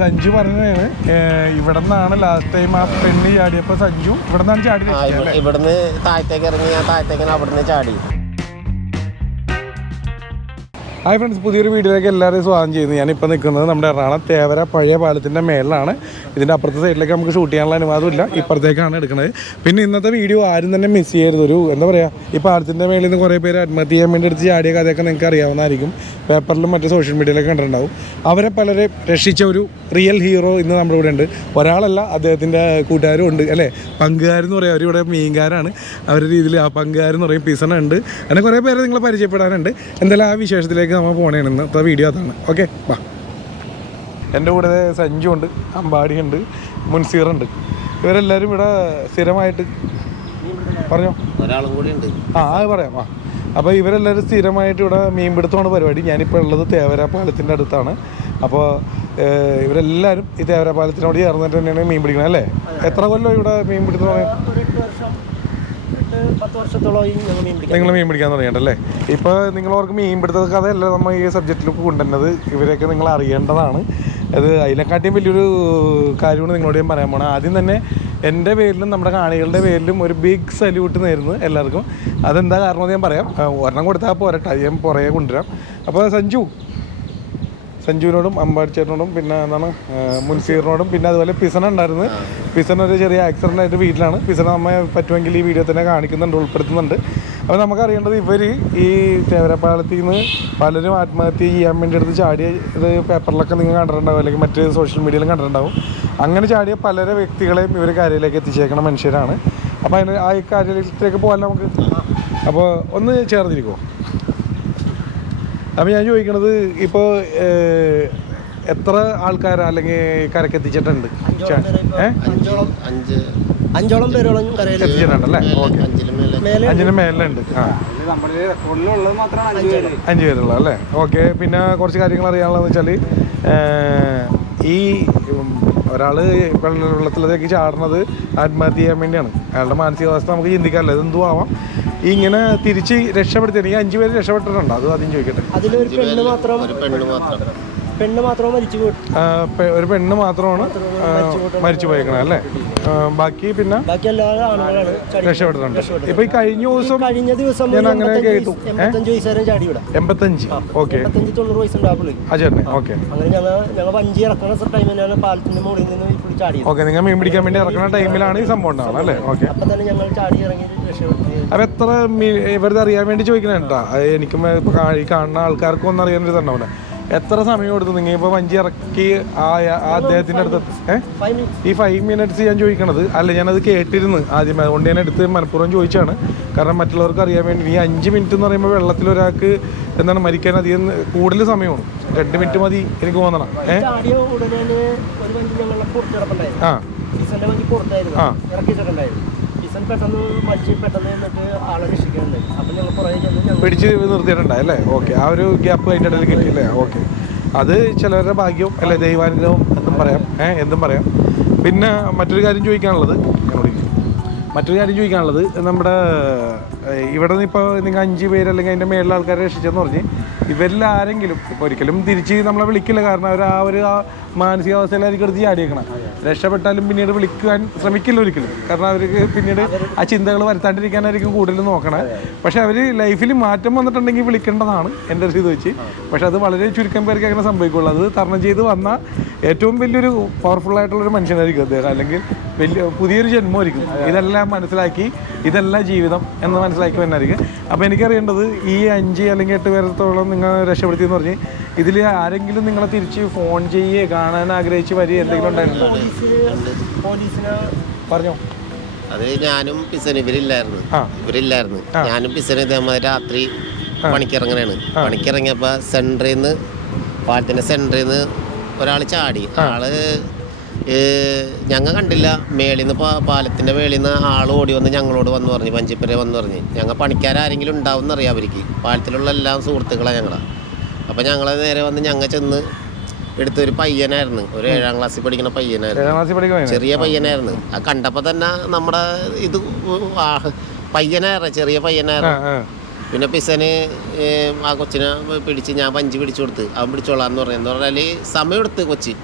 സഞ്ജു പറഞ്ഞതാണ് ഇവിടെ നിന്നാണ് ലാസ്റ്റ് ടൈം ആ പെണ്ണ് ചാടിയപ്പോൾ സഞ്ജു ഇവിടെ നിന്നാണ് ചാടി. ഇവിടുന്ന് താഴത്തേക്ക് ഇറങ്ങി, ഞാൻ താഴത്തേക്ക് അവിടുന്ന് ചാടി. ഹായ് ഫ്രണ്ട്സ്, പുതിയൊരു വീഡിയോയിലേക്ക് എല്ലാവരെയും സ്വാഗതം ചെയ്യുന്നു. ഞാനിപ്പോൾ നിൽക്കുന്നത് നമ്മുടെ എറണാകുളം തേവര പഴയ പാലത്തിൻ്റെ മേളിലാണ്. ഇതിൻ്റെ അപ്പുറത്തെ സൈഡിലേക്ക് നമുക്ക് ഷൂട്ട് ചെയ്യാനുള്ള അനുവാദമില്ല, ഇപ്പുറത്തേക്കാണ് എടുക്കുന്നത്. പിന്നെ ഇന്നത്തെ വീഡിയോ ആരും തന്നെ മിസ് ചെയ്യരുത്. ഒരു എന്താ പറയുക, ഈ പാലത്തിൻ്റെ മേളിൽ നിന്ന് കുറേ പേര് ആത്മഹത്യ ചെയ്യാൻ വേണ്ടി എടുത്ത് ചാടിയ കഥയൊക്കെ നിങ്ങൾക്ക് അറിയാവുന്നതായിരിക്കും. പേപ്പറിലും മറ്റു സോഷ്യൽ മീഡിയയിലൊക്കെ കണ്ടിട്ടുണ്ടാവും. അവരെ പലരെ രക്ഷിച്ച ഒരു റിയൽ ഹീറോ ഇന്ന് നമ്മുടെ ഇവിടെ ഉണ്ട്. ഒരാളല്ല, അദ്ദേഹത്തിൻ്റെ കൂട്ടുകാരും ഉണ്ട് അല്ലേ, പങ്കുകാരെന്ന് പറയും. അവരിവിടെ മീൻകാരാണ്, അവരുടെ രീതിയിൽ ആ പങ്കുകാരെന്ന് പറയും. പിസണ ഉണ്ട്, അങ്ങനെ കുറേ പേരെ നിങ്ങൾ പരിചയപ്പെടാനുണ്ട്. എന്തായാലും ആ വിശേഷത്തിലേക്ക് നമ്മൾ പോകണേണ്. ഇന്നത്തെ വീഡിയോ അതാണ്. ഓക്കെ, വാ. എൻ്റെ കൂടെ സഞ്ജു ഉണ്ട്, അമ്പാടിയുണ്ട്, മുൻസീറുണ്ട്. ഇവരെല്ലാവരും ഇവിടെ സ്ഥിരമായിട്ട് പറഞ്ഞോ, ഒരാളും കൂടി ഉണ്ട്. അത് പറയാം. അപ്പോൾ ഇവരെല്ലാവരും സ്ഥിരമായിട്ട് ഇവിടെ മീൻപിടുത്തമാണ് പരിപാടി. ഞാനിപ്പോൾ ഉള്ളത് തേവര പാലത്തിൻ്റെ അടുത്താണ്. അപ്പോൾ ഇവരെല്ലാവരും ഈ തേവര പാലത്തിനോട് ചേർന്നിട്ട് തന്നെയാണ് മീൻ പിടിക്കുന്നത് അല്ലേ? എത്ര കൊല്ലം ഇവിടെ മീൻ പിടുത്തം? 10 വർഷത്തോളമായി നിങ്ങൾ മീൻ പിടിക്കാൻ തുടങ്ങിയിട്ടല്ലേ? ഇപ്പോൾ നിങ്ങളവർക്ക് മീൻ പിടുത്ത കഥയല്ല നമ്മൾ ഈ സബ്ജക്റ്റിൽ കൊണ്ടുവരുന്നത്. ഇവരെയൊക്കെ നിങ്ങൾ അറിയേണ്ടതാണ്. അത് അതിനെക്കാട്ടിയും വലിയൊരു കാര്യമാണ് നിങ്ങളോട് ഞാൻ പറയാൻ പോകണം. ആദ്യം തന്നെ എൻ്റെ പേരിലും നമ്മുടെ കാണികളുടെ പേരിലും ഒരു ബിഗ് സല്യൂട്ട് നേരുന്നു എല്ലാവർക്കും. അതെന്താ കാരണം ഞാൻ പറയാം. ഒരെണ്ണം കൊടുത്താൽ പോരട്ടെ, ഞാൻ പുറകെ കൊണ്ടുവരാം. അപ്പോൾ സഞ്ജുവിനോടും അമ്പാടിച്ചേട്ടനോടും പിന്നെ എന്താണ് മുൻസീറിനോടും പിന്നെ അതുപോലെ പിസണ ഉണ്ടായിരുന്നു. പിസണ ഒരു ചെറിയ ആക്സിഡൻ്റ് ആയിട്ട് വീട്ടിലാണ്. പിസണ നമ്മെ പറ്റുമെങ്കിൽ ഈ വീഡിയോ തന്നെ കാണിക്കുന്നുണ്ട്, ഉൾപ്പെടുത്തുന്നുണ്ട്. അപ്പോൾ നമുക്കറിയേണ്ടത് ഇവർ ഈ തേവരപ്പാലത്തിൽ നിന്ന് പലരും ആത്മഹത്യ ചെയ്യാൻ വേണ്ടി എടുത്ത് ചാടിയ ഇത് പേപ്പറിലൊക്കെ നിങ്ങൾ കണ്ടിട്ടുണ്ടാവും, അല്ലെങ്കിൽ മറ്റ് സോഷ്യൽ മീഡിയയിലും കണ്ടിട്ടുണ്ടാവും. അങ്ങനെ ചാടിയ പല വ്യക്തികളെയും ഇവർ കാര്യത്തിലേക്ക് എത്തിച്ചേക്കണ മനുഷ്യരാണ്. അപ്പോൾ അതിന് ആ കാര്യത്തിലേക്ക് പോകാൻ നമുക്ക്. അപ്പോൾ ഒന്ന് ചേർന്നിരിക്കുമോ? അപ്പോൾ ഞാൻ ചോദിക്കണത്, ഇപ്പോൾ എത്ര ആൾക്കാർ അല്ലെങ്കിൽ കരക്കെത്തിച്ചിട്ടുണ്ട്? 5ഓളം പേരോളം എത്തിച്ചിട്ടുണ്ടല്ലേ? ഓക്കെ, 5ന് മേലുണ്ട്. 5 പേരുള്ള അല്ലേ? ഓക്കെ. പിന്നെ കുറച്ച് കാര്യങ്ങൾ അറിയാനുള്ളതെന്ന് വെച്ചാൽ, ഈ ഒരാൾ വെള്ളത്തിലേക്ക് ചാടുന്നത് ആത്മഹത്യ ചെയ്യാൻ വേണ്ടിയാണ്. അയാളുടെ മാനസികാവസ്ഥ നമുക്ക് ചിന്തിക്കാമല്ലോ, ഇതെന്തും ആവാം. ഇങ്ങനെ തിരിച്ച് രക്ഷപ്പെടുത്തി 5 പേര് രക്ഷപ്പെട്ടിട്ടുണ്ട്. അത് ആദ്യം ചോദിക്കട്ടെ. അതിലൊരു പെണ്ണ് മാത്രം ഒരു പെണ്ണ് മാത്രമാണ് മരിച്ചു പോയേക്കണത് അല്ലേ? ബാക്കി പിന്നെ രക്ഷപ്പെട്ടിട്ടുണ്ട്. ഇപ്പൊ ഈ കഴിഞ്ഞ ദിവസം ഞാൻ അങ്ങനെ കേട്ടു 85 വയസ്സുകാരൻ ചാടി ഇവിടെ. 85. ഓക്കെ, 90 വയസ്സുണ്ടാവുള്ളൂ. ആ ചേട്ടനെ. ഓക്കെ, അങ്ങനെ ഞങ്ങൾ വഞ്ചി ഇറക്കുന്ന ടൈമിലാണ് പാലത്തിന്റെ മുകളിൽ നിന്ന് ഇപ്പോൾ ചാടിയത്. ഓക്കെ, നിങ്ങൾ മീൻ പിടിക്കാൻ വേണ്ടി ഇറക്കുന്ന ടൈമിലാണ് ഈ സംഭവം ഉണ്ടാവുന്നത് അല്ലേ? ഓക്കെ. അപ്പൊ തന്നെ ഞങ്ങൾ ചാടി ഇറങ്ങി രക്ഷപ്പെട്ടു. അപ്പൊ എത്ര ഇവരുടെ അറിയാൻ വേണ്ടി ചോദിക്കണേട്ടാ, എനിക്കും ഈ കാണുന്ന ആൾക്കാർക്കും ഒന്നും അറിയാനൊരു തണ്ടാവില്ല. എത്ര സമയം കൊടുത്തു നിങ്ങൾ ഇപ്പോൾ വഞ്ചി ഇറക്കി അദ്ദേഹത്തിൻ്റെ അടുത്ത്? ഈ 5 മിനിറ്റ്സ് ഞാൻ ചോദിക്കണത് അല്ല, ഞാനത് കേട്ടിരുന്നു ആദ്യം, അതുകൊണ്ട് ഞാൻ എടുത്ത് മനഃപൂർവ്വം ചോദിച്ചാണ്. കാരണം മറ്റുള്ളവർക്ക് അറിയാൻ വേണ്ടി. ഈ 5 മിനിറ്റ് എന്ന് പറയുമ്പോൾ വെള്ളത്തിൽ ഒരാൾക്ക് എന്താണ് മരിക്കാൻ അധികം കൂടുതൽ സമയമാണ്. 2 മിനിറ്റ് മതി എനിക്ക് തോന്നണം. പിടിച്ച് നിർത്തിയിട്ടുണ്ടായി അല്ലേ? ഓക്കെ, ആ ഒരു ഗ്യാപ്പ് അതിൻ്റെ ഇടയിൽ കിട്ടിയില്ലേ? ഓക്കെ, അത് ചിലവരുടെ ഭാഗ്യവും അല്ലെ, ദൈവാനുഗ്രഹവും എന്തും പറയാം. പിന്നെ മറ്റൊരു കാര്യം ചോദിക്കാനുള്ളത് നമ്മുടെ ഇവിടെ നിന്ന് ഇപ്പോൾ നിങ്ങൾ 5 പേര് അല്ലെങ്കിൽ അതിൻ്റെ മേളിലെ ആൾക്കാരെ രക്ഷിച്ചെന്ന് പറഞ്ഞ് ഇവരിൽ ആരെങ്കിലും ഇപ്പോൾ ഒരിക്കലും തിരിച്ച് നമ്മളെ വിളിക്കില്ല. കാരണം അവർ ആ മാനസികാവസ്ഥയിലായിരിക്കും എടുത്ത് ചാടിയേക്കണം. രക്ഷപ്പെട്ടാലും പിന്നീട് വിളിക്കാൻ ശ്രമിക്കില്ല ഒരിക്കലും. കാരണം അവർക്ക് പിന്നീട് ആ ചിന്തകൾ വരുത്താണ്ടിരിക്കാനായിരിക്കും കൂടുതൽ നോക്കണേ. പക്ഷെ അവർ ലൈഫിൽ മാറ്റം വന്നിട്ടുണ്ടെങ്കിൽ വിളിക്കേണ്ടതാണ് എൻ്റെ ഒരു ഇത് വെച്ച്. പക്ഷെ അത് വളരെ ചുരുക്കം പേർക്ക് അങ്ങനെ സംഭവിക്കുള്ളൂ. അത് തരണം ചെയ്ത് വന്ന ഏറ്റവും വലിയൊരു പവർഫുള്ളായിട്ടുള്ളൊരു മനുഷ്യനായിരിക്കും അദ്ദേഹം, അല്ലെങ്കിൽ പുതിയൊരു ജന്മമായിരിക്കും. ഇതെല്ലാം മനസ്സിലാക്കി, ഇതെല്ലാം ജീവിതം എന്ന് മനസ്സിലാക്കി വന്നായിരിക്കും. അപ്പോൾ എനിക്കറിയേണ്ടത്, ഈ 5 അല്ലെങ്കിൽ 8 പേരത്തോളം നിങ്ങൾ രക്ഷപ്പെടുത്തിയെന്ന് പറഞ്ഞ് ഇതിൽ ആരെങ്കിലും നിങ്ങളെ തിരിച്ച് ഫോൺ ചെയ്യുകയോ കാണാൻ ആഗ്രഹിച്ച് വരിക എന്തെങ്കിലും ഉണ്ടായിട്ടുണ്ടോ? പറഞ്ഞോ. അത് ഞാനും പിസനും ഇവരില്ലായിരുന്നു. ഞാനും പിസനും ഇതേമാതിരി രാത്രി പണിക്കിറങ്ങനാണ്. പണിക്കിറങ്ങിയപ്പോൾ പാലത്തിൻ്റെ സെൻറ്ററിൽ നിന്ന് ഒരാൾ ചാടി. ആള് ഞങ്ങൾ കണ്ടില്ല. മേളിൽ നിന്ന് പാലത്തിൻ്റെ മേളിൽ നിന്ന് ആൾ ഓടി വന്ന് ഞങ്ങളോട് വന്ന് പറഞ്ഞു, വഞ്ചിപ്പരെ വന്ന് പറഞ്ഞ്, ഞങ്ങൾ പണിക്കാരെങ്കിലും ഉണ്ടാവും എന്നറിയാം അവർക്ക്. പാലത്തിലുള്ള എല്ലാ സുഹൃത്തുക്കളാണ് ഞങ്ങളാണ്. അപ്പോൾ ഞങ്ങൾ നേരെ വന്ന് ഞങ്ങൾ ചെന്ന് എടുത്തൊരു പയ്യനായിരുന്നു, ഒരു 7ാം ക്ലാസ്സിൽ പഠിക്കുന്ന പയ്യനായിരുന്നു, ചെറിയ പയ്യനായിരുന്നു. അത് കണ്ടപ്പോൾ തന്നെ നമ്മുടെ ഇത് പയ്യനായിരുന്നു, ചെറിയ പയ്യനായിരുന്നു. പിന്നെ പിസന് ആ കൊച്ചിനെ പിടിച്ച് ഞാൻ വഞ്ചി പിടിച്ചു കൊടുത്ത്, അവൻ പിടിച്ചോളാന്ന് പറഞ്ഞു. എന്ന് പറഞ്ഞാൽ സമയം എടുത്ത് കൊച്ചി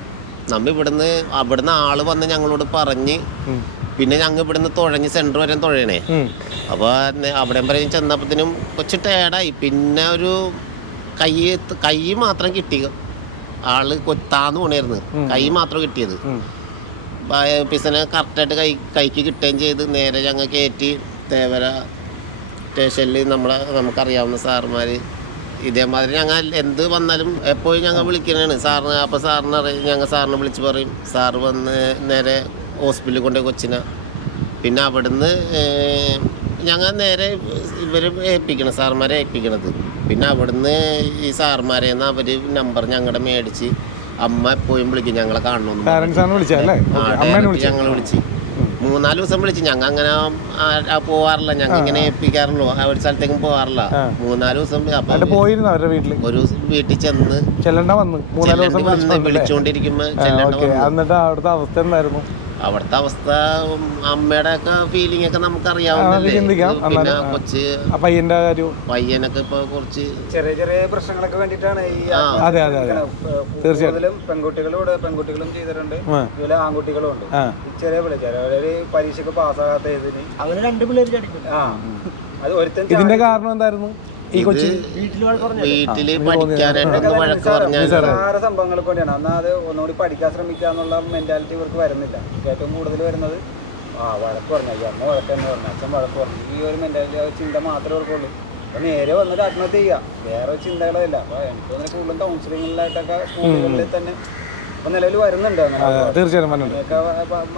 അവിടുന്ന് ആള് വന്ന് ഞങ്ങളോട് പറഞ്ഞ് പിന്നെ ഞങ്ങൾ ഇവിടുന്ന് തുഴഞ്ഞ് സെൻറ്റർ വരെ തുഴയണേ. അപ്പോൾ അവിടെ വരെ ചെന്നപ്പോഴത്തേനും കൊച്ചു ടേഡായി. പിന്നെ ഒരു കൈ മാത്രം കിട്ടി. ആള് താന്ന് പോണായിരുന്നു, കൈ മാത്രം കിട്ടിയത്. പിസനെ കറക്റ്റായിട്ട് കൈക്ക് കിട്ടുകയും ചെയ്ത് നേരെ ഞങ്ങൾ കയറ്റി തേവര സ്റ്റേഷനിൽ നമുക്കറിയാവുന്ന സാറുമാർ ഇതേമാതിരി ഞങ്ങൾ എന്ത് വന്നാലും എപ്പോഴും ഞങ്ങൾ വിളിക്കുന്നതാണ് സാറിന്. അപ്പോൾ ഞങ്ങൾ സാറിനെ വിളിച്ച് പറയും. സാറ് വന്ന് നേരെ ഹോസ്പിറ്റലിൽ കൊണ്ടുപോയി കൊച്ചിനെ. പിന്നെ അവിടുന്ന് ഞങ്ങൾ നേരെ ഇവർ ഏൽപ്പിക്കണം, സാറുമാരെ ഏൽപ്പിക്കണത്. പിന്നെ അവിടുന്ന് ഈ സാറുമാരെ അവർ നമ്പർ ഞങ്ങളുടെ മേടിച്ച് അമ്മ എപ്പോഴും വിളിക്കും ഞങ്ങളെ കാണണമെന്ന്. ഞങ്ങൾ വിളിച്ച് 3-4 ദിവസം വിളിച്ച്. ഞങ്ങൾ അങ്ങനെ പോവാറില്ല, ഞങ്ങൾ ഇങ്ങനെ ഏൽപ്പിക്കാറുള്ളൂ, ഒരു സ്ഥലത്തേക്കും പോവാറില്ല. 3-4 ദിവസം ഒരു വീട്ടിൽ ചെന്ന് വിളിച്ചോണ്ടിരിക്കുമ്പോ അവിടുത്തെ അവസ്ഥ അമ്മയുടെ ഒക്കെ ഫീലിംഗ് ഒക്കെ നമുക്കറിയാവുന്നല്ലേ. പിന്നെ കൊച്ച് പയ്യനൊക്കെ ഇപ്പൊ കുറച്ച് ചെറിയ ചെറിയ പ്രശ്നങ്ങളൊക്കെ വേണ്ടിട്ടാണ് ഈ പെൺകുട്ടികളും ചെയ്തിട്ടുണ്ട്, ഇതുപോലെ ആൺകുട്ടികളും ഉണ്ട്. ചെറിയ പിള്ളേര് പരീക്ഷക്ക് പാസ്സാകാത്ത ഇതിന് അങ്ങനെ 2 പിള്ളേര് അത് ഒരുത്തൻ. ഇതിന്റെ കാരണം എന്തായിരുന്നു? ഈ കൊച്ചി വീട്ടില് സംഭവങ്ങൾക്ക് വേണ്ടിയാണ്. എന്നാൽ അത് ഒന്നുകൂടി പഠിക്കാൻ ശ്രമിക്കുക എന്നുള്ള മെന്റാലിറ്റി ഇവർക്ക് വരുന്നില്ല. ഏറ്റവും കൂടുതൽ വരുന്നത് വഴക്ക് പറഞ്ഞു, അമ്മ വഴക്കെന്ന് പറഞ്ഞു, അച്ഛൻ വഴക്ക് പറഞ്ഞു. ഈ ഒരു മെന്റാലിറ്റി ചിന്ത മാത്രമേ ഇവർക്കുള്ളൂ. അപ്പൊ നേരെ വന്നിട്ട് ആത്മഹത്യ ചെയ്യുക, വേറെ ചിന്തകളില്ല. അപ്പൊ എനിക്ക് തോന്നുന്നു കൂടുതലും കൗൺസിലിംഗിലായിട്ടൊക്കെ സ്കൂളുകളിൽ തന്നെ ഇപ്പൊ നിലവിൽ വരുന്നുണ്ട്. തീർച്ചയായും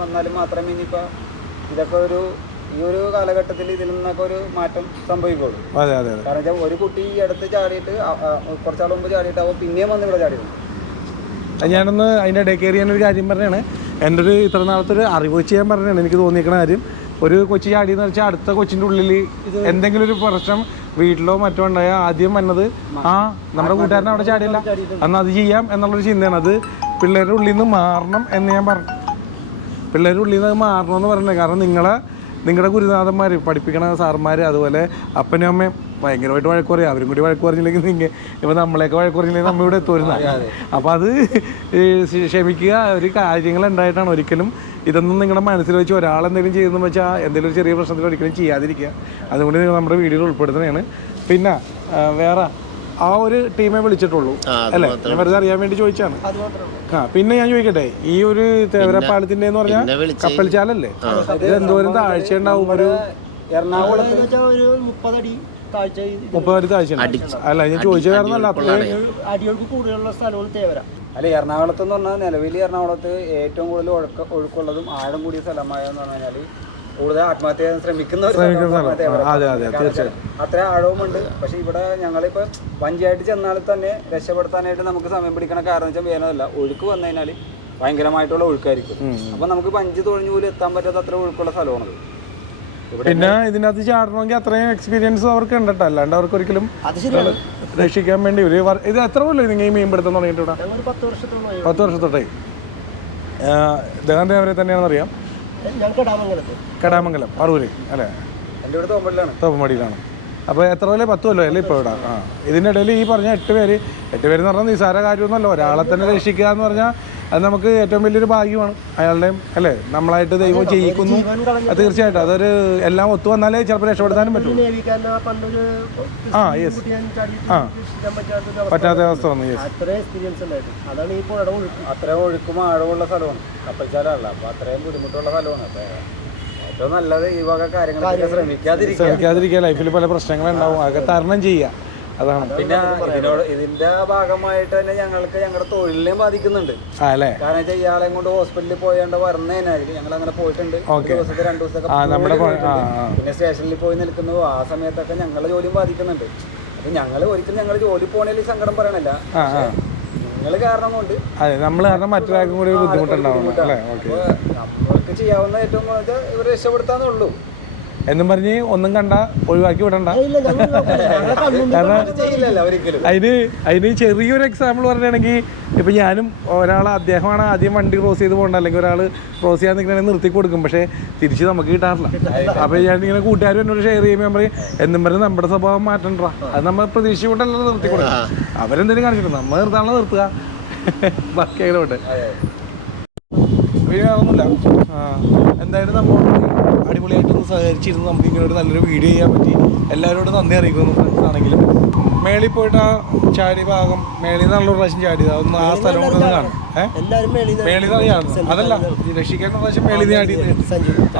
വന്നാലും മാത്രമേ ഇനിയിപ്പോ ഇതൊക്കെ ഈ ഒരു കാലഘട്ടത്തിൽ ഇതിൽ നിന്നൊക്കെ ഒരു മാറ്റം സംഭവിക്കുള്ളൂ. കാരണം വെച്ചാൽ ഒരു കുട്ടി അടുത്ത് ചാടിയിട്ട് കുറച്ചാൾ മുമ്പ് ചാടിയിട്ട് അവൻ പിന്നെയും വന്ന് ഇവിടെ ചാടിയിരുന്നു. ഞാനൊന്ന് അതിൻ്റെ ഇടയ്ക്ക് കയറി ഞാനൊരു കാര്യം പറഞ്ഞാണ്. എൻ്റെ ഒരു ഇത്ര നാളത്തെ ഒരു അറിവ് വെച്ച് ഞാൻ പറഞ്ഞാണ് എനിക്ക് തോന്നിയിരിക്കുന്ന കാര്യം. ഒരു കൊച്ചി ചാടിയെന്ന് വെച്ചാൽ അടുത്ത കൊച്ചിൻ്റെ ഉള്ളിൽ എന്തെങ്കിലും ഒരു പ്രശ്നം വീട്ടിലോ മറ്റോ ഉണ്ടായാൽ ആദ്യം വന്നത് നമ്മുടെ കൂട്ടുകാരനെ അവിടെ ചാടിയില്ല, അന്ന് അത് ചെയ്യാം എന്നുള്ളൊരു ചിന്തയാണ്. അത് പിള്ളേരുടെ ഉള്ളിൽ നിന്ന് മാറണം എന്ന് ഞാൻ പറഞ്ഞു. പിള്ളേരുടെ ഉള്ളിൽ നിന്ന് മാറണമെന്ന് പറഞ്ഞത് കാരണം നിങ്ങളുടെ ഗുരുനാഥന്മാർ പഠിപ്പിക്കണ സാറന്മാർ അതുപോലെ അപ്പനും അമ്മയും ഭയങ്കരമായിട്ട് വഴക്ക് പറയും. അവരും കൂടി വഴക്ക് പറഞ്ഞില്ലെങ്കിൽ ഇപ്പം നമ്മളെയൊക്കെ വഴക്ക് പറഞ്ഞില്ലെങ്കിൽ നമ്മൾ ഇവിടെ എത്തുമായിരുന്നു. അപ്പോൾ അത് ക്ഷമിക്കുക. ഒരു കാര്യങ്ങൾ ഉണ്ടായിട്ടാണ്. ഒരിക്കലും ഇതൊന്നും നിങ്ങളുടെ മനസ്സിൽ വെച്ച് ഒരാളെന്തെങ്കിലും ചെയ്യുന്നതെന്ന് വെച്ചാൽ എന്തെങ്കിലും ഒരു ചെറിയ പ്രശ്നത്തിൽ ഒരിക്കലും ചെയ്യാതിരിക്കുക. അതുകൊണ്ട് നിങ്ങൾ നമ്മുടെ വീഡിയോയിൽ ഉൾപ്പെടുത്തുന്നതാണ്. പിന്നെ വേറെ ആ ഒരു ടീമെ വിളിച്ചിട്ടുള്ളൂ അല്ലേ? ഞാൻ വെറുതെ അറിയാൻ വേണ്ടി ചോദിച്ചാണ്. പിന്നെ ഞാൻ ചോദിക്കട്ടെ, ഈ ഒരു തേവരപ്പാലത്തിന്റെ എന്ന് പറഞ്ഞാൽ കപ്പൽച്ചാലല്ലേ, ഇത് എന്തോരം താഴ്ച ഉണ്ടാവും? ഒരു എറണാകുളത്ത് 30 അടി താഴ്ച അല്ല, ഞാൻ ചോദിച്ചത് കാരണം അല്ല അടികൾക്ക് കൂടുതലുള്ള സ്ഥലമാണ് തേവര. അല്ല, എറണാകുളത്ത് എന്ന് പറഞ്ഞാൽ നിലവിൽ എറണാകുളത്ത് ഏറ്റവും കൂടുതൽ ഒഴുക്കുള്ളതും ആഴം കൂടിയ സ്ഥലമായെന്ന് പറഞ്ഞു കഴിഞ്ഞാൽ കൂടുതൽ ആത്മഹത്യ ചെയ്യാൻ ശ്രമിക്കുന്ന അത്ര ആഴവുമുണ്ട്. പക്ഷെ ഇവിടെ ഞങ്ങളിപ്പോ പഞ്ചായത്ത് ചെന്നാൽ തന്നെ രക്ഷപ്പെടുത്താനായിട്ട് നമുക്ക് സമയം പിടിക്കണ കാരണം വെച്ചാൽ വേനല്ല, ഒഴുക്ക് വന്നു കഴിഞ്ഞാൽ ഭയങ്കരമായിട്ടുള്ള ഒഴുക്കായിരിക്കും. അപ്പൊ നമുക്ക് പഞ്ച് തൊഴിഞ്ഞു പോലും എത്താൻ പറ്റാത്ത അത്ര ഒഴുക്കുള്ള സ്ഥലമാണത്. പിന്നെ ഇതിനകത്ത് ചാടണമെങ്കിൽ അത്രയും എക്സ്പീരിയൻസ് അവർക്ക് ഉണ്ടട്ടോ, അല്ലാണ്ട് അവർക്ക് ഒരിക്കലും രക്ഷിക്കാൻ വേണ്ടി ഇത് എത്ര കൊല്ലം നിങ്ങൾ ഈ മീൻപിടുത്തം തുടങ്ങിയിട്ട്? 10 വർഷത്തോട്ടായി. ദഹന്റെ അവരെ തന്നെയാണെന്ന് അറിയാം. കടാമംഗലം പറവൂര് അല്ലേ? എൻ്റെ ഇവിടെ തോപ്പുംപടിയിലാണ്. അപ്പോൾ എത്ര കൊല്ലം? 10 കൊല്ലം അല്ലേ ഇപ്പോൾ ഇവിടെ? ഇതിൻ്റെ ഇടയിൽ ഈ പറഞ്ഞ 8 പേര് എന്ന് പറഞ്ഞാൽ നിസ്സാര കാര്യമൊന്നുമല്ല. ഒരാളെ തന്നെ രക്ഷിക്കുക എന്ന് പറഞ്ഞാൽ അത് നമുക്ക് ഏറ്റവും വലിയൊരു ഭാഗ്യമാണ്. അയാളുടെയും അല്ലേ, നമ്മളായിട്ട് ദൈവം ചെയ്യിക്കുന്നു. തീർച്ചയായിട്ടും അതൊരു എല്ലാം ഒത്തു വന്നാലേ ചിലപ്പോൾ രക്ഷപ്പെടുത്താനും പറ്റും. യെസ് പറ്റാത്ത അവസ്ഥ വന്നു. യെസ്, അത്രയും ഒഴുക്കും ആഴമുള്ള സ്ഥലമാണ് കപ്പൽച്ചാലല്ല. അപ്പോൾ അത്രയും ബുദ്ധിമുട്ടുള്ള സ്ഥലമാണ്. ഏറ്റവും നല്ലത് ഈ വക കാര്യങ്ങളൊക്കെ ശ്രമിക്കാതിരിക്കുക. ലൈഫിൽ പല പ്രശ്നങ്ങളുണ്ടാവും, അതൊക്കെ തരണം ചെയ്യുക. അതാണ്. പിന്നെ ഇതിന്റെ ഭാഗമായിട്ട് തന്നെ ഞങ്ങളുടെ തൊഴിലിനെയും ബാധിക്കുന്നുണ്ട്. കാരണം വെച്ചാൽ ഇയാളെ കൊണ്ട് ഹോസ്പിറ്റലിൽ പോയാണ്ട് വരുന്നതിനായി ഞങ്ങൾ അങ്ങനെ പോയിട്ടുണ്ട്. 2 ദിവസമൊക്കെ പിന്നെ സ്റ്റേഷനിൽ പോയി നിൽക്കുന്നു. ആ സമയത്തൊക്കെ ഞങ്ങളുടെ ജോലിയും ബാധിക്കുന്നുണ്ട്. അപ്പൊ ഞങ്ങൾ ജോലി പോണേൽ സങ്കടം പറയണല്ല, നിങ്ങൾ കാരണം കൊണ്ട് നമ്മൾ കാരണം മറ്റൊരാൾക്കും കൂടി ബുദ്ധിമുട്ടുണ്ടാവും. നമ്മൾക്ക് ചെയ്യാവുന്ന ഏറ്റവും ഇവരെ രക്ഷപ്പെടുത്താന്നുള്ളൂ എന്നും പറഞ്ഞ് ഒന്നും കണ്ട ഒഴിവാക്കി വിടണ്ട. അതിന് ചെറിയൊരു എക്സാമ്പിൾ പറയുകയാണെങ്കിൽ ഇപ്പം ഞാനും അദ്ദേഹമാണ് ആദ്യം വണ്ടി ക്രോസ് ചെയ്ത് പോകണ്ട, അല്ലെങ്കിൽ ഒരാൾ ക്രോസ് ചെയ്യാൻ നിൽക്കണമെങ്കിൽ നിർത്തി കൊടുക്കും. പക്ഷേ തിരിച്ച് നമുക്ക് കിട്ടാറില്ല. അപ്പോൾ ഞാനിങ്ങനെ കൂട്ടുകാരും എന്നോട് ഷെയർ ചെയ്യുമ്പോൾ ഞാൻ പറയും എന്നും പറഞ്ഞ് നമ്മുടെ സ്വഭാവം മാറ്റണ്ട, അത് നമ്മൾ പ്രതീക്ഷ കൊണ്ടല്ലോ നിർത്തി കൊടുക്കുക. അവരെന്തെങ്കിലും കാണിച്ചിട്ടുണ്ട്, നമ്മൾ നിർത്താനുള്ള നിർത്തുക, ബാക്കി അങ്ങനെ ഉണ്ട്. പിന്നെ ഒന്നുമില്ല. എന്തായാലും നമ്മളോട് അടിപൊളിയായിട്ടൊന്ന് സഹകരിച്ചിരുന്നു. നമുക്ക് ഇങ്ങനെ ഒരു നല്ലൊരു വീഡിയോ ചെയ്യാൻ പറ്റി. എല്ലാവരോടും നന്ദി അറിയിക്കുന്നു. ഫ്രണ്ട്സ് ആണെങ്കിലും മേളിൽ പോയിട്ട് ആ ചാടി ഭാഗം മേളിൽ നിന്നുള്ള പ്രാവശ്യം ചാടിയത് അതൊന്ന് ആ സ്ഥലം കൂടെ ഒന്ന് കാണും. മേളിൽ നിന്ന് ചാടണം. അതല്ല ഈ രക്ഷിക്കാൻ പ്രാവശ്യം മേളിൽ നിന്ന് ചാടിയത്.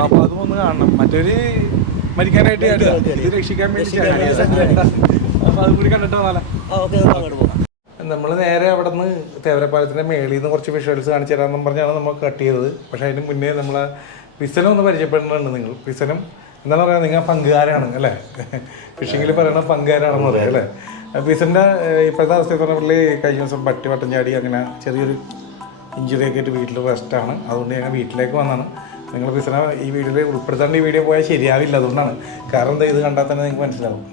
അപ്പോൾ അതും ഒന്ന് കാണണം. മറ്റൊരു മരിക്കാനായിട്ട് ചാടിയത്, ഇത് രക്ഷിക്കാൻ വേണ്ടി ചാടിയത്. അപ്പോൾ അതും കൂടി കണ്ടിട്ട് വന്നാലേ. നമ്മൾ നേരെ അവിടെ നിന്ന് തേവരപ്പാലത്തിൻ്റെ മേളിൽ നിന്ന് കുറച്ച് വിഷ്വൽസ് കാണിച്ചു തരാമെന്നും പറഞ്ഞാണ് നമ്മൾ കട്ട് ചെയ്തത്. പക്ഷേ അതിന് മുന്നേ നമ്മൾ പിസനും ഒന്ന് പരിചയപ്പെടുന്നുണ്ട്. നിങ്ങൾ പിസനും എന്താണ് പറയുക, നിങ്ങൾ പങ്കുകാരാണ് അല്ലേ? ഫിഷിങ്ങിൽ പറയണ പങ്കുകാരാണെന്ന് പറയാം അല്ലേ? പിസൻ്റെ ഇപ്പോഴത്തെ അവസ്ഥയിൽ പറഞ്ഞാൽ കഴിഞ്ഞ ദിവസം വട്ടം ചാടി അങ്ങനെ ചെറിയൊരു ഇഞ്ചുറി ഒക്കെ ആയിട്ട് വീട്ടിൽ റെസ്റ്റാണ്. അതുകൊണ്ട് ഞങ്ങൾ വീട്ടിലേക്ക് വന്നാണ്. നിങ്ങൾ പിസനെ ഈ വീഡിയോയിൽ ഉൾപ്പെടുത്തേണ്ട ഈ വീഡിയോ പോയാൽ ശരിയാവില്ല. അതുകൊണ്ടാണ്. കാരണം എന്താ, ഇത് കണ്ടാൽ തന്നെ നിങ്ങൾക്ക് മനസ്സിലാവും.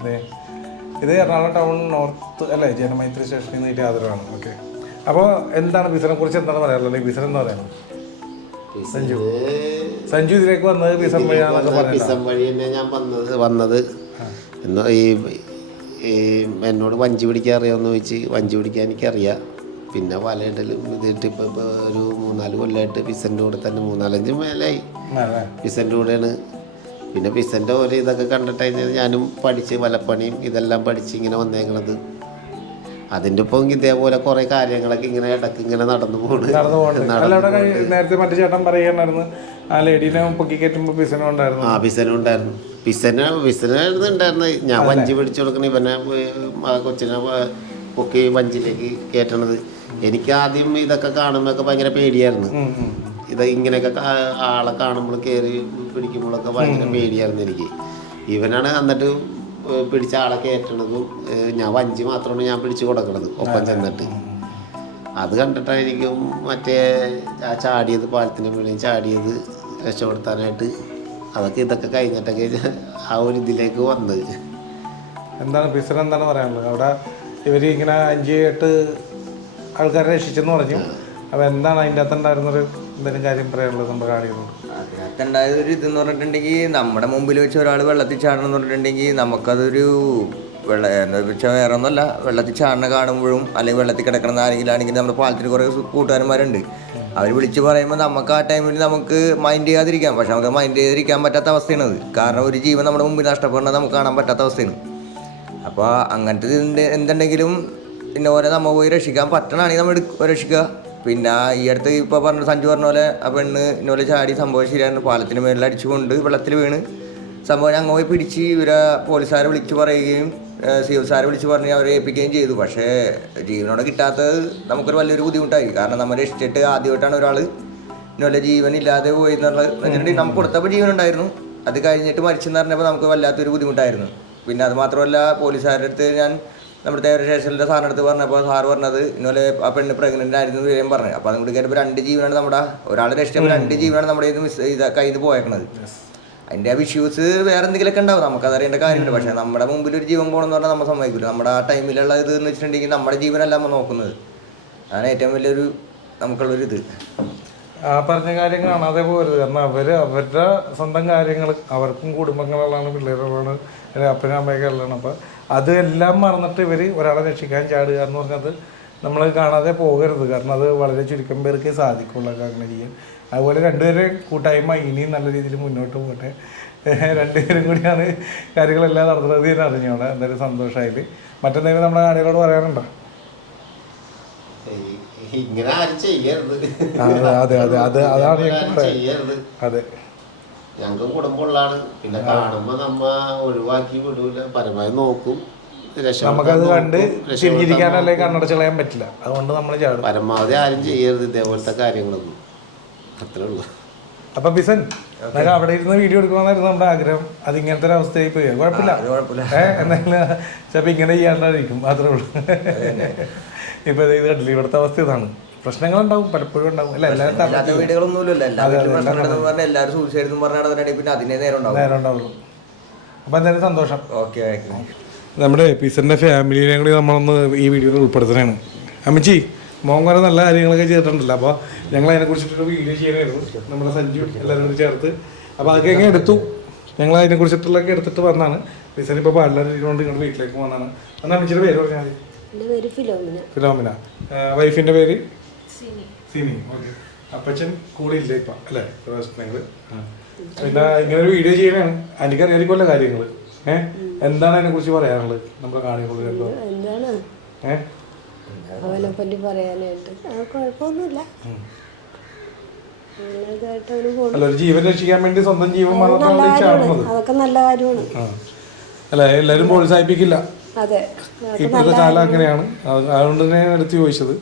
ഇത് എറണാകുളം ടൗൺ നോർത്ത് അല്ലേ, ജനമൈത്രി സ്റ്റേഷനിൽ നിന്ന് കിട്ടിയ ആദരവാണ്. ഓക്കെ, അപ്പോൾ എന്താണ് പിസനെ കുറിച്ച് എന്താണ് പറയാറുള്ളത്? പിസൻ എന്താ പറയുന്നത്? സഞ്ജു ഇതിലേക്ക് വന്നത് പിസൻ വഴിയാണെന്നൊക്കെ പറയുന്നത്. പിസൻ വഴി തന്നെ ഞാൻ വന്നത് എന്നോ ഈ എന്നോട് വഞ്ചി പിടിക്കാൻ അറിയാമെന്ന് ചോദിച്ച് വഞ്ചി പിടിക്കാൻ എനിക്കറിയാം. പിന്നെ വലയിടലും ഇതിട്ട് ഇപ്പോൾ ഒരു 3-4 കൊല്ലമായിട്ട് പിസൻ്റെ കൂടെ തന്നെ 3-4-5 മേലായി പിസൻ്റെ കൂടെയാണ്. പിന്നെ പിസൻ്റെ ഓരോ ഇതൊക്കെ കണ്ടിട്ട് ഞാനും പഠിച്ച് വലപ്പണിയും ഇതെല്ലാം പഠിച്ച് ഇങ്ങനെ വന്നേക്കണത്. അതിൻ്റെ ഒപ്പം ഇതേപോലെ കുറേ കാര്യങ്ങളൊക്കെ ഇങ്ങനെ ഇടയ്ക്ക് ഇങ്ങനെ നടന്നു പോകുന്നുണ്ട്. നേരത്തെ മറ്റു ചേട്ടൻ പറയുകയായിരുന്നു ആ ലേഡീനെ പൊക്കി കയറ്റുമ്പോൾ പിസനും ഉണ്ടായിരുന്നു. ആ പിസനും ഉണ്ടായിരുന്നു. പിസനായിരുന്നു ഉണ്ടായിരുന്നത്. ഞാൻ വഞ്ചി പിടിച്ചു കൊടുക്കണ ഇവനെ കൊച്ചിനെ പൊക്കി വഞ്ചിയിലേക്ക് കയറ്റണത്. എനിക്ക് ആദ്യം ഇതൊക്കെ കാണുമ്പോഴൊക്കെ ഭയങ്കര പേടിയായിരുന്നു. ഇത് ഇങ്ങനെയൊക്കെ ആളെ കാണുമ്പോൾ കയറി പിടിക്കുമ്പോഴൊക്കെ ഭയങ്കര പേടിയായിരുന്നു എനിക്ക്. ഇവനാണ് എന്നിട്ട് പിടിച്ച ആളെ കയറ്റണതും ഞാൻ വഞ്ചി മാത്രമാണ് ഞാൻ പിടിച്ചു കൊടുക്കണത് ഒപ്പം ചെന്നിട്ട്. അത് കണ്ടിട്ടായിരിക്കും മറ്റേ ചാടിയത്, പാലത്തിൻ്റെ മുകളിൽ ചാടിയത് രക്ഷപ്പെടുത്താനായിട്ട്. ഇതൊക്കെ കഴിഞ്ഞിട്ടൊക്കെ ആ ഒരു ഇതിലേക്ക് വന്നത്. എന്താണ് പിസൻ എന്താണ് പറയാനുള്ളത്? അവിടെ ഇവർ ഇങ്ങനെ 5-8 ആൾക്കാരെ രക്ഷിച്ചെന്ന് പറഞ്ഞു. അപ്പോൾ എന്താണ് അതിൻ്റെ അകത്തുണ്ടായിരുന്നൊരു എന്തെങ്കിലും കാര്യം പറയാനുള്ളത് നമ്മുടെ കാണികളോട്? അതിനകത്തുണ്ടായത് ഒരു ഇതെന്ന് പറഞ്ഞിട്ടുണ്ടെങ്കിൽ, നമ്മുടെ മുമ്പിൽ വെച്ച് ഒരാൾ വെള്ളത്തിൽ ചാടണം എന്ന് പറഞ്ഞിട്ടുണ്ടെങ്കിൽ നമുക്കതൊരു എന്താ വെച്ചാൽ വേറെ ഒന്നുമല്ല. വെള്ളത്തിൽ ചാടണ കാണുമ്പോഴും അല്ലെങ്കിൽ വെള്ളത്തിൽ കിടക്കണമെന്ന് ആരെങ്കിലും നമ്മുടെ പാലത്തിൽ കുറേ കൂട്ടുകാരന്മാരുണ്ട്. അവർ വിളിച്ച് പറയുമ്പോൾ നമുക്ക് ആ ടൈമിൽ നമുക്ക് മൈൻഡ് ചെയ്യാതിരിക്കാം. പക്ഷെ നമുക്ക് മൈൻഡ് ചെയ്തിരിക്കാൻ പറ്റാത്ത അവസ്ഥയാണത്. കാരണം ഒരു ജീവൻ നമ്മുടെ മുമ്പിൽ നഷ്ടപ്പെടുന്നത് നമുക്ക് കാണാൻ പറ്റാത്ത അവസ്ഥയാണ്. അപ്പോൾ അങ്ങനത്തെ എന്തുണ്ടെങ്കിലും പിന്നെ ഓരോ നമ്മൾ പോയി രക്ഷിക്കാൻ പറ്റണമെങ്കിൽ നമ്മൾ രക്ഷിക്കുക. പിന്നെ ഈ അടുത്ത് ഇപ്പോൾ പറഞ്ഞ സഞ്ജു പറഞ്ഞ പോലെ ആ പെണ്ണ് ഇന്നോലെ ചാടി സംഭവം ശരിയാണ്. പാലത്തിന് മേളിൽ അടിച്ചുകൊണ്ട് വെള്ളത്തിൽ വീണ് സംഭവം ഞങ്ങൾ പോയി പിടിച്ച് ഇവരെ പോലീസുകാരെ വിളിച്ച് പറയുകയും സിഎഫ്സാരെ വിളിച്ച് പറഞ്ഞ് അവരെ ഏൽപ്പിക്കുകയും ചെയ്തു. പക്ഷേ ജീവനോടെ കിട്ടാത്തത് നമുക്കൊരു വലിയൊരു ബുദ്ധിമുട്ടായി. കാരണം നമ്മൾ രക്ഷിച്ചിട്ട് ആദ്യമായിട്ടാണ് ഒരാൾ ഇന്നോലെ ജീവനില്ലാതെ പോയി എന്നുള്ളത് വെച്ചിട്ടുണ്ടെങ്കിൽ നമുക്ക് കൊടുത്തപ്പോൾ ജീവനുണ്ടായിരുന്നു. അത് കഴിഞ്ഞിട്ട് മരിച്ചെന്ന് പറഞ്ഞപ്പോൾ നമുക്ക് വല്ലാത്തൊരു ബുദ്ധിമുട്ടായിരുന്നു. പിന്നെ അത് മാത്രമല്ല, പോലീസുകാരുടെ അടുത്ത് ഞാൻ നമ്മുടെ തേവര സ്റ്റേഷനിലെ സാറിൻ്റെ അടുത്ത് പറഞ്ഞപ്പോൾ സാറ് പറഞ്ഞത് ഇന്നലെ ആ പെണ്ണ് പ്രഗ്നൻ്റ് ആയിരുന്നു ഞാൻ പറഞ്ഞു. അപ്പോൾ അതുകൊണ്ട് കയറിയപ്പോൾ 2 ജീവനാണ് നമ്മുടെ ഒരാളെ രക്ഷിച്ചപ്പോൾ 2 ജീവനാണ് നമ്മുടെ കയ്യിൽ നിന്ന് പോയേക്കണത്. അതിൻ്റെ ആ വിഷ്യൂസ് വേറെ എന്തെങ്കിലുമൊക്കെ ഉണ്ടാവും, നമുക്കതറിയേണ്ട കാര്യമുണ്ട്. പക്ഷേ നമ്മുടെ മുമ്പിൽ ഒരു ജീവൻ പോകണമെന്ന് പറഞ്ഞാൽ നമ്മൾ സമ്മതിക്കില്ല. നമ്മുടെ ആ ടൈമിലുള്ള ഇത് എന്ന് വെച്ചിട്ടുണ്ടെങ്കിൽ നമ്മുടെ ജീവനല്ല നമ്മൾ നോക്കുന്നത്. അതാണ് ഏറ്റവും വലിയൊരു നമുക്കുള്ളൊരു ഇത്. ആ പറഞ്ഞ കാര്യം കാണാതെ പോകരുത്. കാരണം അവരുടെ സ്വന്തം കാര്യങ്ങൾ, അവർക്കും കുടുംബങ്ങളുള്ളതാണ്, പിള്ളേരുള്ളതാണ്, അപ്പനും അമ്മയൊക്കെ ഉള്ളതാണ്. അപ്പോൾ അതെല്ലാം മറന്നിട്ട് ഇവർ ഒരാളെ രക്ഷിക്കാൻ ചാടുക എന്ന് പറഞ്ഞത് നമ്മൾ കാണാതെ പോകരുത്. കാരണം അത് വളരെ ചുരുക്കം പേർക്ക് സാധിക്കുള്ളൂ അങ്ങനെ ചെയ്യാൻ. അതുപോലെ 2 പേരെ കൂട്ടായ്മ ഇനിയും നല്ല രീതിയിൽ മുന്നോട്ട് പോകട്ടെ. 2 പേരും കൂടിയാണ് കാര്യങ്ങളെല്ലാം നടത്തുന്നത് എന്ന് അറിഞ്ഞോളെ. എന്തായാലും സന്തോഷമായിട്ട്. മറ്റെന്തെങ്കിലും നമ്മുടെ കാണികളോട് പറയാനുണ്ടോ? അതെ അതെ അതെ അതാണ് അതെ. ഞങ്ങൾക്ക് കുടുംബമുള്ളതാണ്. പിന്നെ കാണുമ്പോൾ നമ്മ ഒഴിവാക്കി വിടൂല, പരമാവധി നോക്കും. നമുക്കത് കണ്ട് തിരിഞ്ഞിരിക്കാനല്ലേ കണ്ണടച്ച് കളയാൻ പറ്റില്ല. അതുകൊണ്ട് നമ്മൾ ചാടും. പരമാവധി ആരും ചെയ്യരുത് ഇതേപോലത്തെ കാര്യങ്ങളൊന്നും. അത്രേ ഉള്ളൂ. അപ്പൊ പിസൻ അവിടെ ഇരുന്ന് വീഡിയോ എടുക്കണമെന്നായിരുന്നു നമ്മുടെ ആഗ്രഹം. അത് ഇങ്ങനത്തെ ഒരു അവസ്ഥയായി പോയി. കുഴപ്പമില്ല, എന്നാലും ചിലപ്പോൾ ഇങ്ങനെ ചെയ്യാണ്ടായിരിക്കും. മാത്രമേ ഉള്ളൂ. ഇപ്പൊ ഇത് കണ്ടില്ല, ഇവിടുത്തെ അവസ്ഥ ഇതാണ്. പ്രശ്നങ്ങളുണ്ടാവും, പലപ്പോഴും ഉണ്ടാവും. അല്ല എല്ലാവരും വീടുകളൊന്നുമില്ലല്ലോ. എല്ലാവരും സൂചിച്ചായിരുന്നു പറഞ്ഞാൽ പിന്നെ അതിനെ നേരം ഉണ്ടാവുള്ളൂ. അപ്പൊ എന്തായാലും സന്തോഷം. ഓക്കെ. നമ്മുടെ പിസന്റെ ഫാമിലിനെ കൂടി നമ്മളൊന്ന് ഈ വീഡിയോയിൽ ഉൾപ്പെടുത്തണേണ്. അമ്മച്ചി മോൻ കുറെ നല്ല കാര്യങ്ങളൊക്കെ ചെയ്തിട്ടുണ്ടല്ലോ. അപ്പോൾ ഞങ്ങൾ അതിനെക്കുറിച്ചിട്ടൊരു വീഡിയോ ചെയ്യാനായിരുന്നു നമ്മുടെ സഞ്ജു എല്ലാവരും കൂടി ചേർത്ത്. അപ്പോൾ അതൊക്കെ എങ്ങനെ എടുത്തു, ഞങ്ങൾ അതിനെക്കുറിച്ചിട്ടുള്ളതൊക്കെ എടുത്തിട്ട് വന്നാണ്. പിസൻ ഇപ്പോൾ പാടില്ലാതിരിക്കൊണ്ട് നിങ്ങളുടെ വീട്ടിലേക്ക് വന്നാണ്. എന്നാൽ അമ്മച്ചിയുടെ പേര് പറഞ്ഞാൽ മതി. ഫിലോമിന. വൈഫിൻ്റെ പേര് സിനി. ഓക്കെ. അപ്പച്ചൻ കൂടെ ഇല്ല ഇപ്പം അല്ലേ നിങ്ങൾ പിന്നെ ഇങ്ങനെ ഒരു വീഡിയോ ചെയ്യണതാണ്. എനിക്കറിയാതിരിക്കുമല്ലോ കാര്യങ്ങൾ. എന്താണ് അതിനെ കുറിച്ച് പറയാനുള്ളത് നമ്മുടെ കാണികൾ? അവനെ പറ്റി പറയാനായിട്ട് കുഴപ്പമൊന്നുമില്ല. അല്ല, ഒരു ജീവൻ രക്ഷിക്കാൻ വേണ്ടി സ്വന്തം ജീവൻ അതൊക്കെ നല്ല കാര്യമാണ്. അല്ല, എല്ലാവരും പ്രോത്സാഹിപ്പിക്കില്ല. അതെ, ഇപ്പോഴത്തെ കാലം അങ്ങനെയാണ്. അതുകൊണ്ട് തന്നെ എടുത്ത് ചോദിച്ചത്.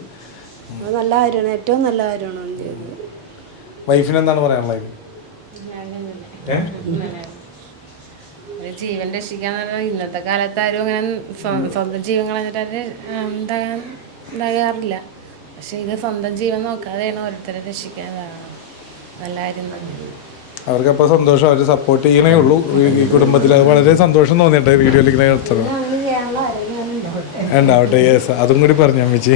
നല്ല കാര്യമാണ്, ഏറ്റവും നല്ല കാര്യമാണ് ചെയ്തത്. വൈഫിന് എന്താണ് പറയാനുള്ളത്? ജീവൻ രക്ഷിക്കാന്ന് പറഞ്ഞാൽ ഇന്നത്തെ കാലത്ത് ആരും അങ്ങനെ സ്വന്തം ജീവൻ കളഞ്ഞിട്ട് ഉണ്ടാകാറില്ല. പക്ഷെ ഇത് സ്വന്തം ജീവൻ നോക്കാതെയാണ് ഓരോരുത്തരെ രക്ഷിക്കാനാണ്. നല്ല കാര്യം തന്നെ. അവർക്കപ്പോൾ സന്തോഷം, അവർ സപ്പോർട്ട് ചെയ്യണേ ഉള്ളൂ ഈ കുടുംബത്തിൽ. അത് വളരെ സന്തോഷം തോന്നിയിട്ട് വീഡിയോയിൽ ഇങ്ങനെ എടുത്തത് ഉണ്ടാവട്ടെ. യെസ്, അതും കൂടി പറഞ്ഞു അമ്മച്ചി.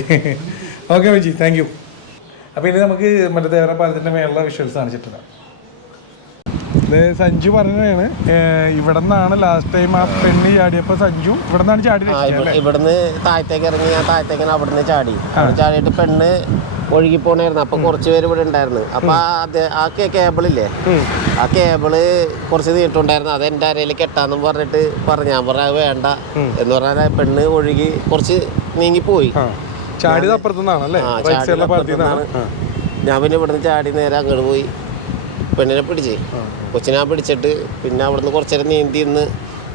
ഓക്കെ അമ്മച്ചി, താങ്ക് യു. അപ്പോൾ ഇനി നമുക്ക് മറ്റേ തേവര പാലത്തിൻ്റെ മേലുള്ള വിഷ്വൽസ് കാണിച്ചിട്ടില്ല. ഇത് സഞ്ജു പറഞ്ഞതാണ് ഇവിടെ നിന്നാണ് ലാസ്റ്റ് ടൈം ആ പെണ്ണ് ചാടിയപ്പോൾ സഞ്ജു ഇവിടെ നിന്നാണ് ചാടി. ഇവിടുന്ന് താഴത്തേക്ക് ഇറങ്ങി, ഞാൻ താഴത്തേക്കാണ് അവിടുന്ന് ചാടിയിട്ട് പെണ്ണ് ഒഴുകി പോണായിരുന്നു. അപ്പൊ കുറച്ച് പേര് ഇവിടെ ഉണ്ടായിരുന്നു. അപ്പൊ ആ കേബിളില്ലേ, ആ കേബിള് കുറച്ച് നീട്ടുണ്ടായിരുന്നു. അത് എന്റെ അരയിൽ കെട്ടാന്നും പറഞ്ഞിട്ട് ഞാൻ പറഞ്ഞ വേണ്ട എന്ന് പറഞ്ഞാൽ പെണ്ണ് ഒഴുകി കുറച്ച് നീങ്ങിപ്പോയി. ഞാൻ പിന്നെ ഇവിടുന്ന് ചാടി നേരെ അങ്ങോട്ട് പോയി പെണ്ണിനെ പിടിച്ച് കൊച്ചിനെ പിടിച്ചിട്ട് പിന്നെ അവിടുന്ന് കുറച്ച് നേരം നീന്തി നിന്ന്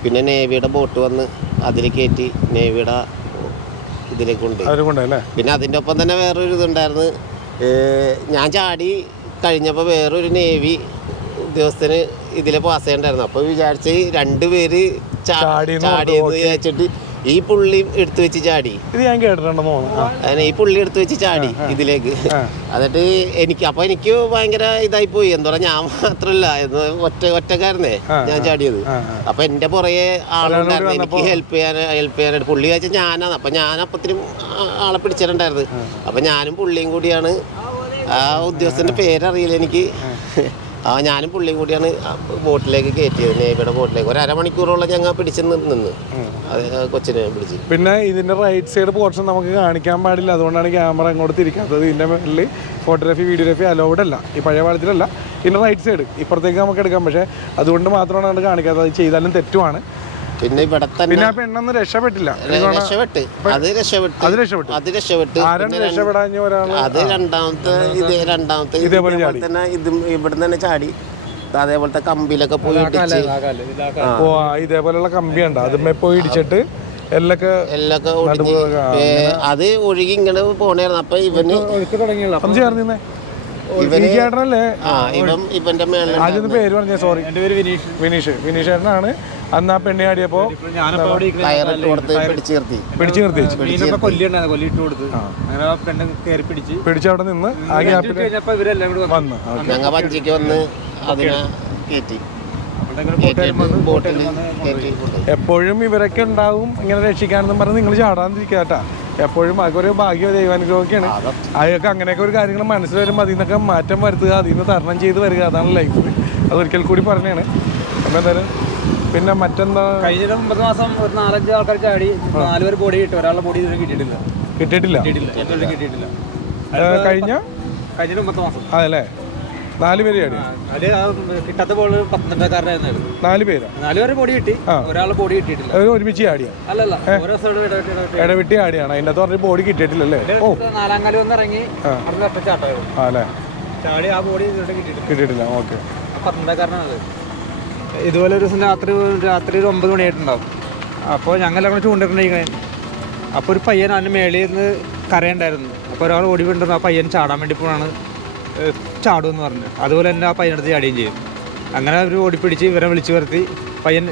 പിന്നെ നേവിയുടെ ബോട്ട് വന്ന് അതിൽ കയറ്റി നേവിയുടെ ഇതിലേക്ക് കൊണ്ടുപോയി. പിന്നെ അതിൻ്റെ ഒപ്പം തന്നെ വേറൊരു ഇതുണ്ടായിരുന്നു. ഞാൻ ചാടി കഴിഞ്ഞപ്പോൾ വേറൊരു നേവി ഉദ്യോഗസ്ഥന് ഇതിൽ പാസ് ചെയ്യണ്ടായിരുന്നു. അപ്പോൾ വിചാരിച്ച് 2 പേര് ചാടിയെന്ന് വിചാരിച്ചിട്ട് ഈ പുള്ളി എടുത്തു വെച്ച് ചാടി. ഇത് ഞാൻ കേട്ടിട്ടുണ്ടെന്ന് തോന്നുന്നു. അങ്ങനെ ഈ പുള്ളി എടുത്തു വെച്ച് ചാടി ഇതിലേക്ക്. എന്നിട്ട് എനിക്ക് ഭയങ്കര ഇതായി പോയി. എന്താ പറയാ, ഞാൻ മാത്രല്ല ഒറ്റക്കാരനേ ഞാൻ ചാടിയത്. അപ്പൊ എന്റെ പുറകെ ആളുണ്ടായിരുന്നു എനിക്ക് ഹെൽപ്പ് ചെയ്യാനായിട്ട്. പുള്ളി വെച്ചാൽ ഞാനാണ്. അപ്പൊ ഞാൻ അപ്പത്തിനും ആളെ പിടിച്ചിട്ടുണ്ടായിരുന്നു. അപ്പൊ ഞാനും പുള്ളിയും കൂടിയാണ്, ആ ഉദ്യോഗസ്ഥന്റെ പേരറിയില്ല എനിക്ക്, ഞാനും പുള്ളിയും കൂടിയാണ് ബോട്ടിലേക്ക് കയറ്റിയത്, നേവിയുടെ ബോട്ടിലേക്ക്. 1.5 മണിക്കൂറോളം ഞങ്ങൾ പിടിച്ച് നിന്ന് കൊച്ചിനെ പിടിച്ച്. പിന്നെ ഇതിന്റെ റൈറ്റ് സൈഡ് പോർഷൻ നമുക്ക് കാണിക്കാൻ പാടില്ല, അതുകൊണ്ടാണ് ക്യാമറ അങ്ങോട്ട് തിരിക്കാത്തത്. ഇതിന്റെ മേളിൽ ഫോട്ടോഗ്രാഫി വീഡിയോഗ്രാഫി അലൗഡ് അല്ല, ഈ പഴയ പാലത്തിലല്ല. ഇതിന്റെ റൈറ്റ് സൈഡ് ഇപ്പുറത്തേക്ക് നമുക്ക് എടുക്കാം. പക്ഷേ അതുകൊണ്ട് മാത്രമാണ് അത് കാണിക്കാത്തത്. അത് ചെയ്താലും തെറ്റുമാണ്. പിന്നെ ഇവിടെ തന്നെ പിന്നെ ആ പെണ്ണൊന്നും രക്ഷപ്പെട്ടില്ല. അത് രക്ഷപ്പെട്ട് അത് രണ്ടാമത്തെ ഇതേപോലെ തന്നെ ഇവിടെ തന്നെ ചാടി അതേപോലത്തെ കമ്പിയിലൊക്കെ പോയി ഇതേപോലെയുള്ള കമ്പിയുണ്ട്, അതുമ്മേ പോയി ഇടിച്ചിട്ട് എല്ലൊക്കെ അത് ഒഴുകി ഇങ്ങനെ പോണായിരുന്നു. അപ്പൊ ഇവന് ഇവന്റെ ആദ്യം പേര് പറഞ്ഞ സോറി വിനീഷ് ചേട്ടനാണ്. അന്ന് ആ പെണ്ണി ആടിയപ്പോ പിടിച്ചവിടെ നിന്ന് വന്ന് ഞങ്ങൾ വഞ്ചിക്ക് വന്ന് അതിനെ കയറ്റി. എപ്പോഴും ഇവരൊക്കെ ഉണ്ടാവും ഇങ്ങനെ രക്ഷിക്കാനെന്നും പറഞ്ഞ് നിങ്ങൾ ചാടാതിരിക്കാട്ടാ. എപ്പോഴും അതൊരു ഭാഗ്യ ദൈവാനുഗ്രഹമൊക്കെയാണ്. അതൊക്കെ അങ്ങനെയൊക്കെ ഒരു കാര്യങ്ങൾ മനസ്സിൽ വരുമ്പോൾ അതിൽ നിന്നൊക്കെ മാറ്റം വരുത്തുക, അതിൽ നിന്ന് തരണം ചെയ്ത് വരിക, അതാണ് ലൈഫ്. അതൊരിക്കൽ കൂടി പറഞ്ഞാണ്. അപ്പം എന്തായാലും പിന്നെ മറ്റെന്താ, കഴിഞ്ഞ 9 മാസം ഒരു 4-5 ആൾക്കാർ ചാടി 4 പേര് ബോഡി കിട്ടും. ഒരാളുടെ ബോഡി ഇതുവരെ കിട്ടിയിട്ടില്ല. കഴിഞ്ഞ 9 മാസം അതല്ലേ 4 പേര് ചാടി. കിട്ടാത്ത ബോള് പത്തനംതിട്ടക്കാരനായിരുന്നു. 4 പേര് ബോഡി കിട്ടി, ഒരാളെ ബോഡി കിട്ടിയിട്ടില്ല. ഒരുമിച്ച് ചാടിയാ? അല്ലല്ല, ഇടവിട്ടി ചാടിയാണ്. അതിൻ്റെ അകത്ത് പറഞ്ഞ ബോഡി കിട്ടിയിട്ടില്ലല്ലേ? ഓ, 4-ാം കാലം വന്ന് ഇറങ്ങി ചാട്ടാണ് ചാടി. ആ ബോഡി കിട്ടിയിട്ടില്ല. ഓക്കെ, പത്തനംതിട്ടക്കാരനാണ്. ഇതുപോലെ ഒരു ദിവസം രാത്രി ഒരു 9 മണിയായിട്ടുണ്ടാവും. അപ്പോൾ ഞങ്ങളെല്ലാം കൂടെ ചൂണ്ടിട്ടുണ്ടെങ്കിൽ അപ്പോൾ ഒരു പയ്യൻ അതിന് മേളിൽ നിന്ന് കരയുണ്ടായിരുന്നു. അപ്പോൾ ഒരാൾ ഓടി കൊണ്ടിരുന്നു. ആ പയ്യൻ ചാടാൻ വേണ്ടി പോവാണ്, ചാടുമെന്ന് പറഞ്ഞു. അതുപോലെ തന്നെ ആ പയ്യനടുത്ത് ചാടുകയും ചെയ്യും. അങ്ങനെ അവർ ഓടിപ്പിടിച്ച് ഇവരെ വിളിച്ചു വരുത്തി. പയ്യൻ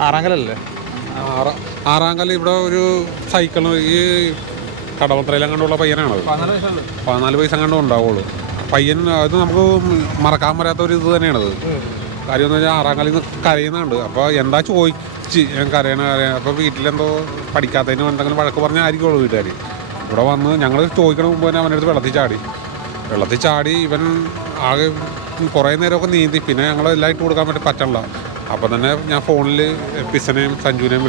6-ാം കലല്ലേ? 6-ാം കല. ഇവിടെ ഒരു സൈക്കിൾ ഈ കടവത്രയിലും കണ്ടുള്ള പയ്യനാണത്. 14 വയസ്സ് കണ്ടും ഉണ്ടാവുള്ളൂ പയ്യൻ. അത് നമുക്ക് മറക്കാൻ പറ്റാത്ത ഒരു ഇത് തന്നെയാണത്. കാര്യം എന്ന് വെച്ചാൽ 6-ാം കളിയിൽ നിന്ന് കരയുന്നുണ്ട്. അപ്പോൾ എന്താ ചോദിച്ച് ഞാൻ കരയണ. അപ്പോൾ വീട്ടിലെന്തോ പഠിക്കാത്തതിന് എന്തെങ്കിലും വഴക്ക് പറഞ്ഞായിരിക്കുള്ളൂ വീട്ടുകാർ. ഇവിടെ വന്ന് ഞങ്ങൾ ചോദിക്കണ മുമ്പ് തന്നെ അവൻ്റെ അടുത്ത് വെള്ളത്തിൽ ചാടി ഇവൻ ആകെ കുറേ നേരമൊക്കെ നീന്തി. പിന്നെ ഞങ്ങൾ എല്ലാം ഇട്ട് കൊടുക്കാൻ പറ്റില്ല. അപ്പോൾ തന്നെ ഞാൻ ഫോണിൽ പിസനെയും സഞ്ജുവിനെയും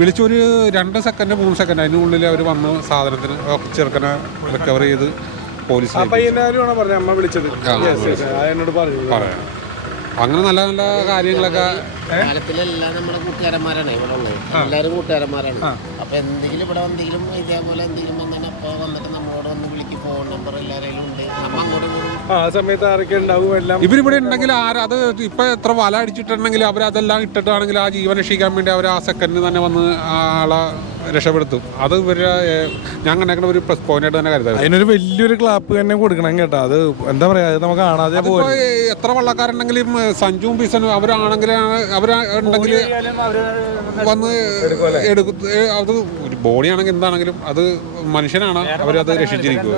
വിളിച്ചൊരു 2 സെക്കൻഡ് 3 സെക്കൻഡ് അതിനുള്ളിൽ അവർ വന്ന് സാധനത്തിന് ചെറുക്കനെ റിക്കവർ ചെയ്ത് പോലീസ് പയ്യനാരും പറഞ്ഞ അമ്മ വിളിച്ചത് എന്നോട് പറഞ്ഞു പറയാം. അങ്ങനെ നല്ല നല്ല കാര്യങ്ങളൊക്കെ പാലത്തിലെല്ലാം നമ്മുടെ കൂട്ടുകാരന്മാരാണ് ഇവിടെ ഉള്ളത്. എല്ലാവരും കൂട്ടുകാരന്മാരാണ്. അപ്പൊ എന്തെങ്കിലും ഇവിടെ എന്തെങ്കിലും ഇതേപോലെ എന്തെങ്കിലും വന്നാൽ അപ്പൊ വന്നിട്ട് നമ്മളോട് വന്ന് വിളിക്കും. ഫോൺ നമ്പർ എല്ലാവരും ഉണ്ട്. നമ്മ അങ്ങോട്ടും ആ സമയത്ത് ആരൊക്കെ ഉണ്ടാവും എല്ലാം ഇവരിവിടെ ഉണ്ടെങ്കിൽ അത് ഇപ്പൊ എത്ര വല അടിച്ചിട്ടുണ്ടെങ്കിൽ അവരതെല്ലാം ഇട്ടിട്ടാണെങ്കിൽ ആ ജീവൻ രക്ഷിക്കാൻ വേണ്ടി അവർ ആ സെക്കൻഡിൽ തന്നെ വന്ന് ആളെ രക്ഷപ്പെടുത്തും. അത് ഇവരുടെ ഞാൻ കണ്ടേക്കുന്ന ഒരു പ്ലസ് പോയിന്റ് ആയിട്ട് തന്നെ കരുതാം. അതിനൊരു വലിയൊരു ക്ലാപ്പ് തന്നെ കൊടുക്കണം കേട്ടോ. അത് എന്താ പറയാ, അത് നമുക്ക് കാണാതെ പോയി. എത്ര വള്ളക്കാരുണ്ടെങ്കിലും സഞ്ജുവും പിസനും അവരുണ്ടെങ്കിൽ വന്ന് എടുക്കും. അത് ഒരു ബോഡിയാണെങ്കിൽ എന്താണെങ്കിലും അത് മനുഷ്യനാണ്, അവരത് രക്ഷിച്ചിരിക്കുക.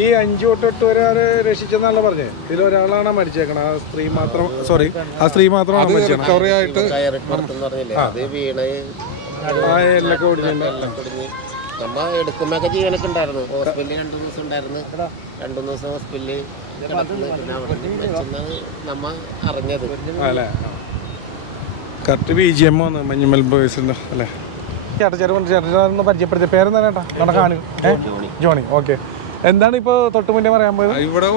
ഈ 5 തൊട്ട് ഒരാളെ രക്ഷിച്ചെന്നാണല്ലോ പറഞ്ഞത്. ഇതിലൊരാളാണ് മരിച്ചേക്കണം. ആ സ്ത്രീ മാത്രം, സോറി, ആ സ്ത്രീ മാത്രമാണ് മരിച്ചത്. റിക്കവറി ആയിട്ട് അത് വീണ് എല്ലൊക്കെ ഓടിച്ചു. നമ്മ എടുക്കുമ്പോഴൊക്കെ ജീവനൊക്കെ ഉണ്ടായിരുന്നു. ഹോസ്പിറ്റലിൽ 2 ദിവസം ഉണ്ടായിരുന്നു. 2 ദിവസം ഹോസ്പിറ്റലിൽ കിടക്കുന്നു. നമ്മ അറിഞ്ഞത് അല്ലേ. കറക്റ്റ് BGM വന്ന് മഞ്ഞുമൽ ബോയ്സിൻ്റെ അല്ലേ. ചേട്ടൻ പരിചയപ്പെടുത്തിയ പേരെന്താ ചേട്ടാ? നമ്മുടെ കാണി ജോണി. ഓക്കെ. എന്താണ് ഇപ്പോൾ തൊട്ട് മുന്നേ പറയാൻ പോയത്? ഇവിടെ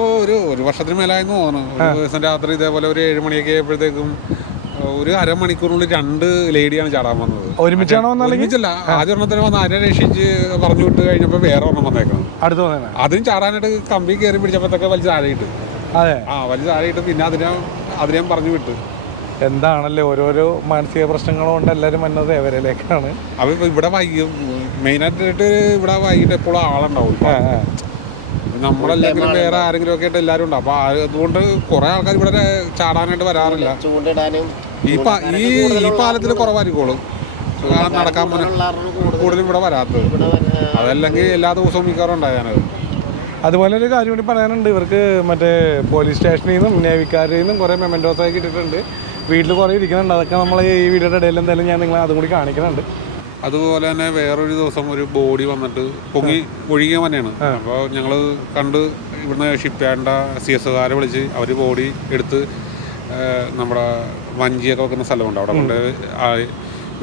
ഒരു വർഷത്തിന് മേലായെന്ന് തോന്നുന്നു. ഒരു ദിവസം രാത്രി ഇതേപോലെ ഒരു 7 മണിയൊക്കെ ആയപ്പോഴത്തേക്കും ഒരു അരമണിക്കൂറിനുള്ളിൽ 2 ലേഡിയാണ് ചാടാൻ വന്നത്. ഒരുമിച്ചാണോ? ഒരുമിച്ചല്ല. ആദ്യ ഒരെണ്ണത്തിന് വന്ന് അര രക്ഷിച്ച് പറഞ്ഞു വിട്ട് കഴിഞ്ഞപ്പോൾ വേറെ ഒരെണ്ണം വന്നേക്കണം. അടുത്ത് വന്നേ അതിന് ചാടാനായിട്ട് കമ്പി കയറി പിടിച്ചപ്പോഴത്തേക്ക് വലിച്ച് താഴെയിട്ട്. അതെ, വലിച്ച് താഴെയിട്ട് പിന്നെ അതിനെ പറഞ്ഞു വിട്ട്. എന്താണല്ലേ ഓരോരോ മാനസിക പ്രശ്നങ്ങൾ കൊണ്ട് എല്ലാവരും വന്നത് എവരിലേക്കാണ്. അപ്പോൾ ഇവിടെ മെയിനായിട്ട് ഇവിടെ വൈകിട്ട് എപ്പോഴും ആളുണ്ടാവും. നമ്മളല്ലെങ്കിലും വേറെ ആരെങ്കിലും ഒക്കെ ആയിട്ട് എല്ലാവരും ഉണ്ടാവും. അപ്പോൾ അതുകൊണ്ട് കുറേ ആൾക്കാർ ഇവിടെ ചാടാനായിട്ട് വരാറില്ല. ചൂണ്ടിടാനും ഈ പാലത്തിൽ കുറവായിരിക്കുള്ളൂ നടക്കാൻ കൂടുതലും ഇവിടെ വരാത്തത്. അതല്ലെങ്കിൽ എല്ലാ ദിവസവും മിക്കവാറും ഉണ്ടായാനത്. അതുപോലെ ഒരു കാര്യം കൂടി പറയാനുണ്ട്. ഇവർക്ക് മറ്റേ പോലീസ് സ്റ്റേഷനിൽ നിന്നും നേവിക്കാരിൽ നിന്നും കുറേ മെമെൻറ്റോസൊക്കെ കിട്ടിയിട്ടുണ്ട്. വീട്ടിൽ കുറേ ഇരിക്കുന്നുണ്ട്. അതൊക്കെ നമ്മൾ ഈ വീഡിയോയുടെ ഇടയിൽ എന്തായാലും ഞാൻ നിങ്ങളെ അതും കൂടി കാണിക്കുന്നുണ്ട്. അതുപോലെ തന്നെ വേറൊരു ദിവസം ഒരു ബോഡി വന്നിട്ട് പൊങ്ങി ഒഴുകിയ തന്നെയാണ്. അപ്പോൾ ഞങ്ങൾ കണ്ട് ഇവിടുന്ന് ഷിപ്പ് യാർഡിൻ്റെ CS-കാരെ വിളിച്ച് അവർ ബോഡി എടുത്ത് നമ്മുടെ വഞ്ചിയൊക്കെ വെക്കുന്ന സ്ഥലമുണ്ട്, അവിടെ കൊണ്ട്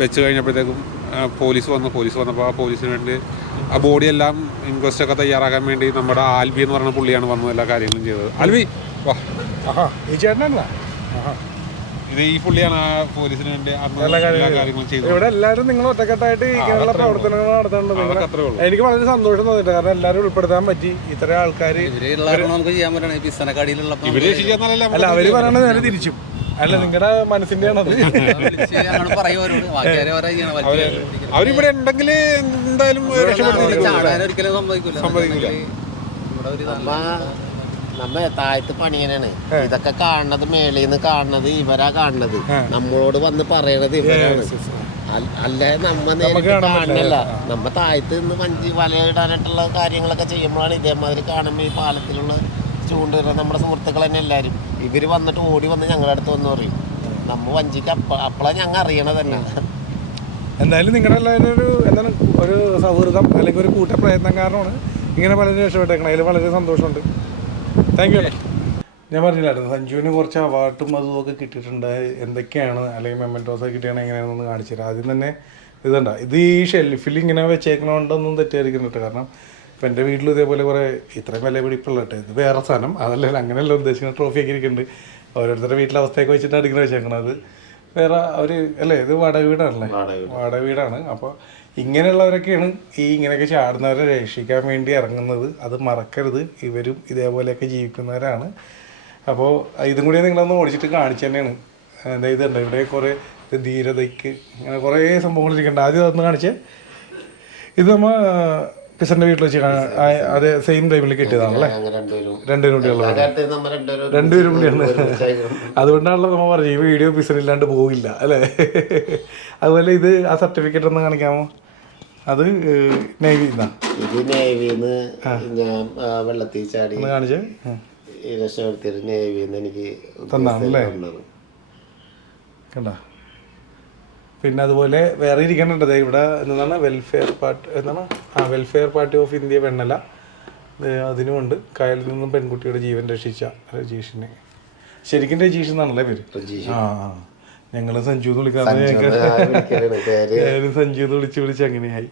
വെച്ച് കഴിഞ്ഞപ്പോഴത്തേക്കും പോലീസ് വന്നപ്പോൾ ആ പോലീസിന് വേണ്ടി ആ ബോഡിയെല്ലാം ഇൻക്വസ്റ്റൊക്കെ തയ്യാറാക്കാൻ വേണ്ടി നമ്മുടെ ആൽബി എന്ന് പറയുന്ന പുള്ളിയാണ് വന്നത് എല്ലാ കാര്യങ്ങളും ചെയ്തത്. ആൽബി വാ. ഈ ചേട്ടനല്ല, ഇത് ഈ പുള്ളിയാണ് ആ പോലീസിന് വേണ്ടി എല്ലാ കാര്യങ്ങളും ചെയ്തത്. ഇവിടെ എല്ലാവരും നിങ്ങൾ ഒറ്റക്കെട്ടായിട്ട് ഇങ്ങനെയുള്ള പ്രവർത്തനങ്ങൾ നടത്തുന്നുണ്ട്. എനിക്ക് വളരെ സന്തോഷം തോന്നിയിട്ട്. കാരണം എല്ലാവരും ഉൾപ്പെടുത്താൻ പറ്റി. ഇത്ര ആൾക്കാർ അല്ല, അവര് പറയണത് നേരെ തിരിച്ചും അല്ല, നിങ്ങളുടെ മനസ്സിന്റെ ആണത്. അവരിവിടെ ഉണ്ടെങ്കിൽ എന്തായാലും സംഭവിക്കില്ല. നമ്മ താഴത്ത് പണിയനാണ്. ഇതൊക്കെ കാണുന്നത് മേളിൽ നിന്ന് കാണുന്നത് ഇവരാ കാണുന്നത്. നമ്മളോട് വന്ന് പറയണത് ഇവരാണ്. അല്ല നമ്മ നേരിട്ട് കാണണല്ല. നമ്മ താഴത്ത് നിന്ന് വലയിടാനായിട്ടുള്ള കാര്യങ്ങളൊക്കെ ചെയ്യുമ്പോഴാണ് ഇതേമാതിരി കാണുമ്പോൾ ഈ പാലത്തിലുള്ള ചൂണ്ടിടുന്ന നമ്മുടെ സുഹൃത്തുക്കൾ തന്നെ എല്ലാവരും ഇവർ വന്നിട്ട് ഓടി വന്ന് ഞങ്ങളുടെ അടുത്ത് വന്ന് പറയും. നമ്മ വഞ്ചിക്ക് അപ്പോഴാണ് ഞങ്ങൾ അറിയണത് തന്നെ. എന്തായാലും നിങ്ങളുടെ എല്ലാവരും ഒരു സൗഹൃദം അല്ലെങ്കിൽ ഒരു കൂട്ട പ്രയത്നം കാരണമാണ് ഇങ്ങനെ പലരും രക്ഷപ്പെട്ടേക്കണം. അതിൽ വളരെ സന്തോഷമുണ്ട്. Thank you. ഞാൻ പറഞ്ഞില്ലായിരുന്നു സഞ്ജുവിന് കുറച്ച് അവാർഡും അതും ഒക്കെ കിട്ടിയിട്ടുണ്ട്. എന്തൊക്കെയാണ് അല്ലെങ്കിൽ മെമെൻറ്റോസൊക്കെ കിട്ടിയാണ് എങ്ങനെയാണെന്നൊന്ന് കാണിച്ചു തരാം. ആദ്യം തന്നെ ഇതുണ്ട, ഇത് ഈ ഷെൽഫിൽ ഇങ്ങനെ വെച്ചേക്കണോണ്ടൊന്നും തെറ്റായിരിക്കുന്നുണ്ട്. കാരണം ഇപ്പം എൻ്റെ വീട്ടിലും ഇതേപോലെ കുറേ ഇത്രയും വില പിടിപ്പുള്ള കേട്ടോ. ഇത് വേറെ സാധനം അതല്ല, അങ്ങനെയല്ല ഉദ്ദേശിക്കുന്ന ട്രോഫിയൊക്കെ ഇരിക്കുന്നുണ്ട്. ഓരോരുത്തരുടെ വീട്ടിലെ അവസ്ഥയൊക്കെ വെച്ചിട്ട് അടിക്കുന്ന വെച്ചേക്കണത് വേറെ അവർ അല്ലേ. ഇത് വാടക വീടാണല്ലേ, വാടക വീടാണ്. അപ്പോൾ ഇങ്ങനെയുള്ളവരൊക്കെയാണ് ഈ ഇങ്ങനെയൊക്കെ ചാടുന്നവരെ രക്ഷിക്കാൻ വേണ്ടി ഇറങ്ങുന്നത്. അത് മറക്കരുത്. ഇവരും ഇതേപോലെയൊക്കെ ജീവിക്കുന്നവരാണ്. അപ്പോൾ ഇതും കൂടി നിങ്ങളൊന്ന് ഓടിച്ചിട്ട് കാണിച്ചു തന്നെയാണ്. അതായത് ഇവിടെ കുറേ ധീരതയ്ക്ക് അങ്ങനെ കുറേ സംഭവങ്ങളിരിക്കുന്നുണ്ട്. ആദ്യം അതൊന്ന് കാണിച്ചേ. ഇത് നമ്മൾ പിസൻ്റെ വീട്ടിൽ വെച്ച് അതേ സെയിം ടൈമിൽ കിട്ടിയതാണല്ലേ. രണ്ടുപേരും കൂടിയാണ്. അതുകൊണ്ടാണല്ലോ നമ്മൾ പറഞ്ഞു ഈ വീഡിയോ പിസനില്ലാണ്ട് പോകില്ല അല്ലേ. അതുപോലെ ഇത് ആ സർട്ടിഫിക്കറ്റ് ഒന്ന് കാണിക്കാമോ? അത് നേവിന്നാ. ഇത് നേവിന്ന് ഞാൻ വെള്ളത്തിൽ ചാടി കാണിച്ചേ രക്ഷപ്പെടുത്തിയിട്ട് നേവിന്ന് എനിക്ക് തന്നാണല്ലേ. കണ്ട. പിന്നെ അതുപോലെ വേറെ ഇരിക്കുന്നുണ്ട് ഇവിടെ എന്താണ് Welfare Party of India Vennala. അതിനുമുണ്ട് കായലിൽ നിന്നും പെൺകുട്ടിയുടെ ജീവൻ രക്ഷിച്ച രജീഷിനെ. ശരിക്കും രജീഷ് എന്നാണല്ലേ പേര്? ആ ഞങ്ങൾ സഞ്ജു എന്ന് വിളിക്കാറ്. സഞ്ജു എന്ന് വിളിച്ച് അങ്ങനെയായി.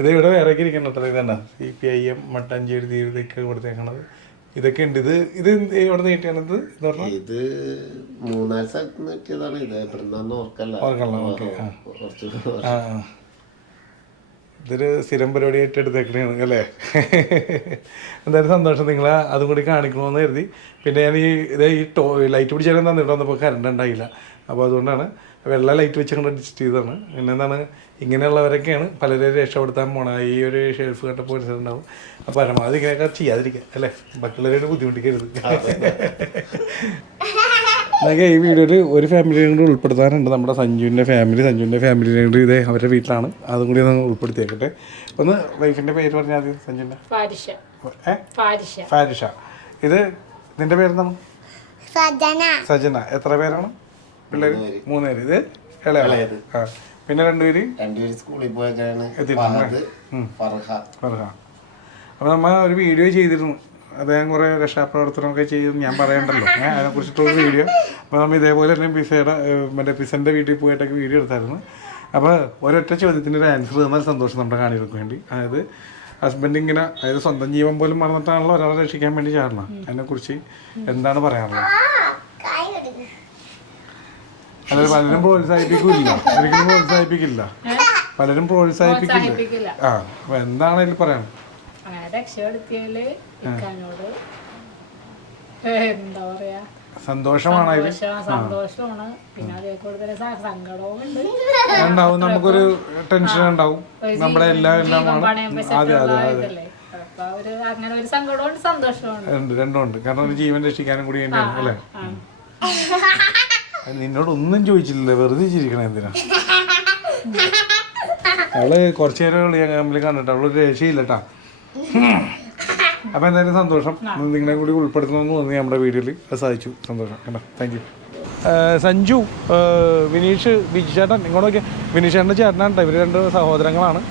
ഇത് ഇവിടെ വേറെ ഇരിക്കണത്ര ഇതന്നെ CPIM മട്ടാഞ്ചേരി തീയതിയൊക്കെ കൊടുത്തേക്കണത് ഇതൊക്കെ ഉണ്ട്. ഇത് എവിടെ നിന്ന് കിട്ടിയാണ് ഇത് പറഞ്ഞാൽ ഇത് 3-4 സ്ഥലത്ത് നിന്ന് കിട്ടിയതാണ്. ഇത് എവിടുന്നാന്ന് ഓർക്കല്ല. ഇതൊരു സ്ഥിരം പരിപാടിയായിട്ട് എടുത്തേക്കണേണ് അല്ലേ? എന്തായാലും സന്തോഷം, നിങ്ങളെ അതും കൂടി കാണിക്കണമെന്ന് കരുതി. പിന്നെ ഞാൻ ലൈറ്റ് പിടിച്ചാലും തന്നെ ഇവിടെ വന്നപ്പോൾ കറണ്ട് ഉണ്ടായില്ല. അപ്പോൾ അതുകൊണ്ടാണ് വെള്ള ലൈറ്റ് വെച്ച് കൊണ്ട് അഡ്ജസ്റ്റ് ചെയ്തതാണ്. പിന്നെ എന്താണ് ഇങ്ങനെയുള്ളവരൊക്കെയാണ് പലരെയും രക്ഷപ്പെടുത്താൻ പോണ. ഈ ഒരു ഷെൽഫ് കണ്ടപ്പോൾ മനസ്സിലുണ്ടാവും. അപ്പോൾ പരമാവധി ഇങ്ങനെയൊക്കെ ചെയ്യാതിരിക്കുക അല്ലേ, ബാക്കിയുള്ളവരെ ബുദ്ധിമുട്ടിക്കരുത്. എന്നൊക്കെ ഈ വീഡിയോയിൽ ഒരു ഫാമിലിയും കൂടി ഉൾപ്പെടുത്താനുണ്ട്. നമ്മുടെ സഞ്ജുവിൻ്റെ ഫാമിലിനെ കൂടി ഇതേ അവരുടെ വീട്ടിലാണ്. അതും കൂടി ഒന്ന് ഉൾപ്പെടുത്തിയേക്കട്ടെ. ഒന്ന് വൈഫിൻ്റെ പേര് പറഞ്ഞാൽ ആദ്യം. സഞ്ജുവിൻ്റെ ഫാരിഷ. ഇത് നിന്റെ പേരെന്താണ്? സജന. എത്ര പേരാണ് പിള്ളേർ? 3 പേര്. ഇത് ഇളയത്. ആ പിന്നെ 2 പേര് സ്കൂളിൽ പോയാണ്. ഫർഹ. അപ്പോൾ നമ്മൾ ഒരു വീഡിയോ ചെയ്തിരുന്നു. അദ്ദേഹം കുറേ രക്ഷാപ്രവർത്തനമൊക്കെ ചെയ്യും, ഞാൻ പറയണ്ടല്ലോ അതിനെക്കുറിച്ചിട്ടുള്ള വീഡിയോ. അപ്പോൾ നമ്മൾ ഇതേപോലെ തന്നെ പിസൻ്റെ വീട്ടിൽ പോയിട്ടൊക്കെ വീഡിയോ എടുത്തായിരുന്നു. അപ്പോൾ ഒരൊറ്റ ചോദ്യത്തിന് ഒരു ആൻസർ തന്നാൽ സന്തോഷം നമ്മുടെ കാണികൾക്ക് വേണ്ടി. അതായത് ഹസ്ബൻഡ് ഇങ്ങനെ, അതായത് സ്വന്തം ജീവൻ പോലും മറന്നിട്ടാണല്ലോ ഒരാളെ രക്ഷിക്കാൻ വേണ്ടി ചാടണം. അതിനെക്കുറിച്ച് എന്താണ് പറയാനുള്ളത്? അതായത് പലരും പ്രോത്സാഹിപ്പിക്കില്ല, ഒരിക്കലും പ്രോത്സാഹിപ്പിക്കില്ല, പലരും പ്രോത്സാഹിപ്പിക്കില്ല. ആ അപ്പോൾ എന്താണ് അതിൽ പറയാൻ? രക്ഷപ്പെടുത്തിയാല് എന്താ പറയാ, സന്തോഷമാണ്, സന്തോഷമാണ്. പിന്നെ അതേപോലെ തന്നെ സങ്കടവും ഉണ്ട്, ഉണ്ടാവും. നമുക്കൊരു ടെൻഷൻ ഉണ്ടാവും. നമ്മുടെ എല്ലാമാണ്. അതെ അതെ അതെ, അങ്ങനെ ഒരു സങ്കടവും സന്തോഷവും രണ്ടും ഉണ്ട്. കാരണം ഒരു ജീവൻ രക്ഷിക്കാനും കൂടി വേണ്ടിയാണ് അല്ലേ? നിന്നോട് ഒന്നും ചോദിച്ചില്ലല്ലേ, വെറുതെ ചിരിക്കണേ എന്തിനാ? അവള് കുറച്ചു നേരം ഞങ്ങൾ കണ്ടിട്ട് അവള് രക്ഷയില്ല കേട്ടാ. അപ്പോൾ എന്തായാലും സന്തോഷം, നിങ്ങളെ കൂടി ഉൾപ്പെടുത്തണമെന്ന് തോന്നി നമ്മുടെ വീഡിയോയിൽ. അത് സാധിച്ചു, സന്തോഷം കേട്ടോ. Thank you. സഞ്ജു, വിനീഷ്, ബിജു ചേട്ടൻ ഇങ്ങോട്ടൊക്കെ. വിനീഷ് ചേട്ടൻ്റെ ചേട്ടനാണ് കേട്ടോ. ഇവർ 2 സഹോദരങ്ങളാണ്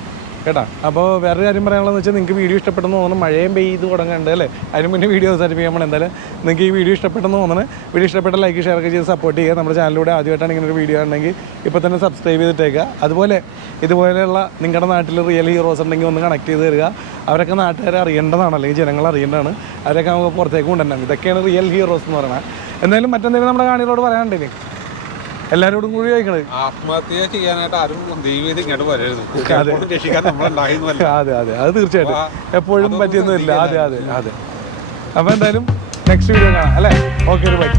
കേട്ടോ. അപ്പോൾ വേറൊരു കാര്യം പറയാനുള്ളതെന്ന് വെച്ചാൽ നിങ്ങൾക്ക് വീഡിയോ ഇഷ്ടപ്പെട്ടെന്ന് തോന്നുന്നു. മഴയും പെയ്ത് തുടങ്ങുന്നുണ്ട് അല്ലേ? അതിന് മുന്നേ വീഡിയോ അവസാനിപ്പിക്കാൻ നമ്മൾ എന്തായാലും നിങ്ങൾക്ക് ഈ വീഡിയോ ഇഷ്ടപ്പെട്ടെന്ന് തോന്നുന്നു. വീഡിയോ ഇഷ്ടപ്പെട്ട ലൈക്ക് ഷെയർ ഒക്കെ ചെയ്ത് സപ്പോർട്ട് ചെയ്യുക. നമ്മുടെ ചാനലിലൂടെ ആദ്യമായിട്ടാണ് ഇങ്ങനെ ഒരു വീഡിയോ ആണെങ്കിൽ ഇപ്പോൾ തന്നെ സബ്സ്ക്രൈബ് ചെയ്തിട്ടേക്കുക. അതുപോലെ ഇതുപോലെയുള്ള നിങ്ങളുടെ നാട്ടിൽ റിയൽ ഹീറോസ് ഉണ്ടെങ്കിൽ ഒന്ന് കണക്ട് ചെയ്ത് തരിക. അവരൊക്കെ നാട്ടുകാരെ അറിയേണ്ടതാണ്, അല്ലെങ്കിൽ ജനങ്ങൾ അറിയേണ്ടതാണ്. അവരൊക്കെ നമുക്ക് പുറത്തേക്ക് കൊണ്ടുവരണം. ഇതൊക്കെയാണ് റിയൽ ഹീറോസ് എന്ന് പറയുന്നത്. എന്തായാലും മറ്റെന്തെങ്കിലും നമ്മുടെ കാണികളോട് പറയാനുണ്ടെങ്കിൽ എല്ലാവരോടും കൂടി ചോദിക്കണത്, ആത്മഹത്യ ചെയ്യാനായിട്ട് ആരും ദൈവം ഇങ്ങോട്ട് വരരുത്. അതെ അതെ, അത് തീർച്ചയായിട്ടും എപ്പോഴും പറ്റിയൊന്നുമില്ല. അതെ അതെ അതെ. അപ്പോൾ എന്തായാലും നെക്സ്റ്റ് വീഡിയോ കാണാം അല്ലേ? Okay, by.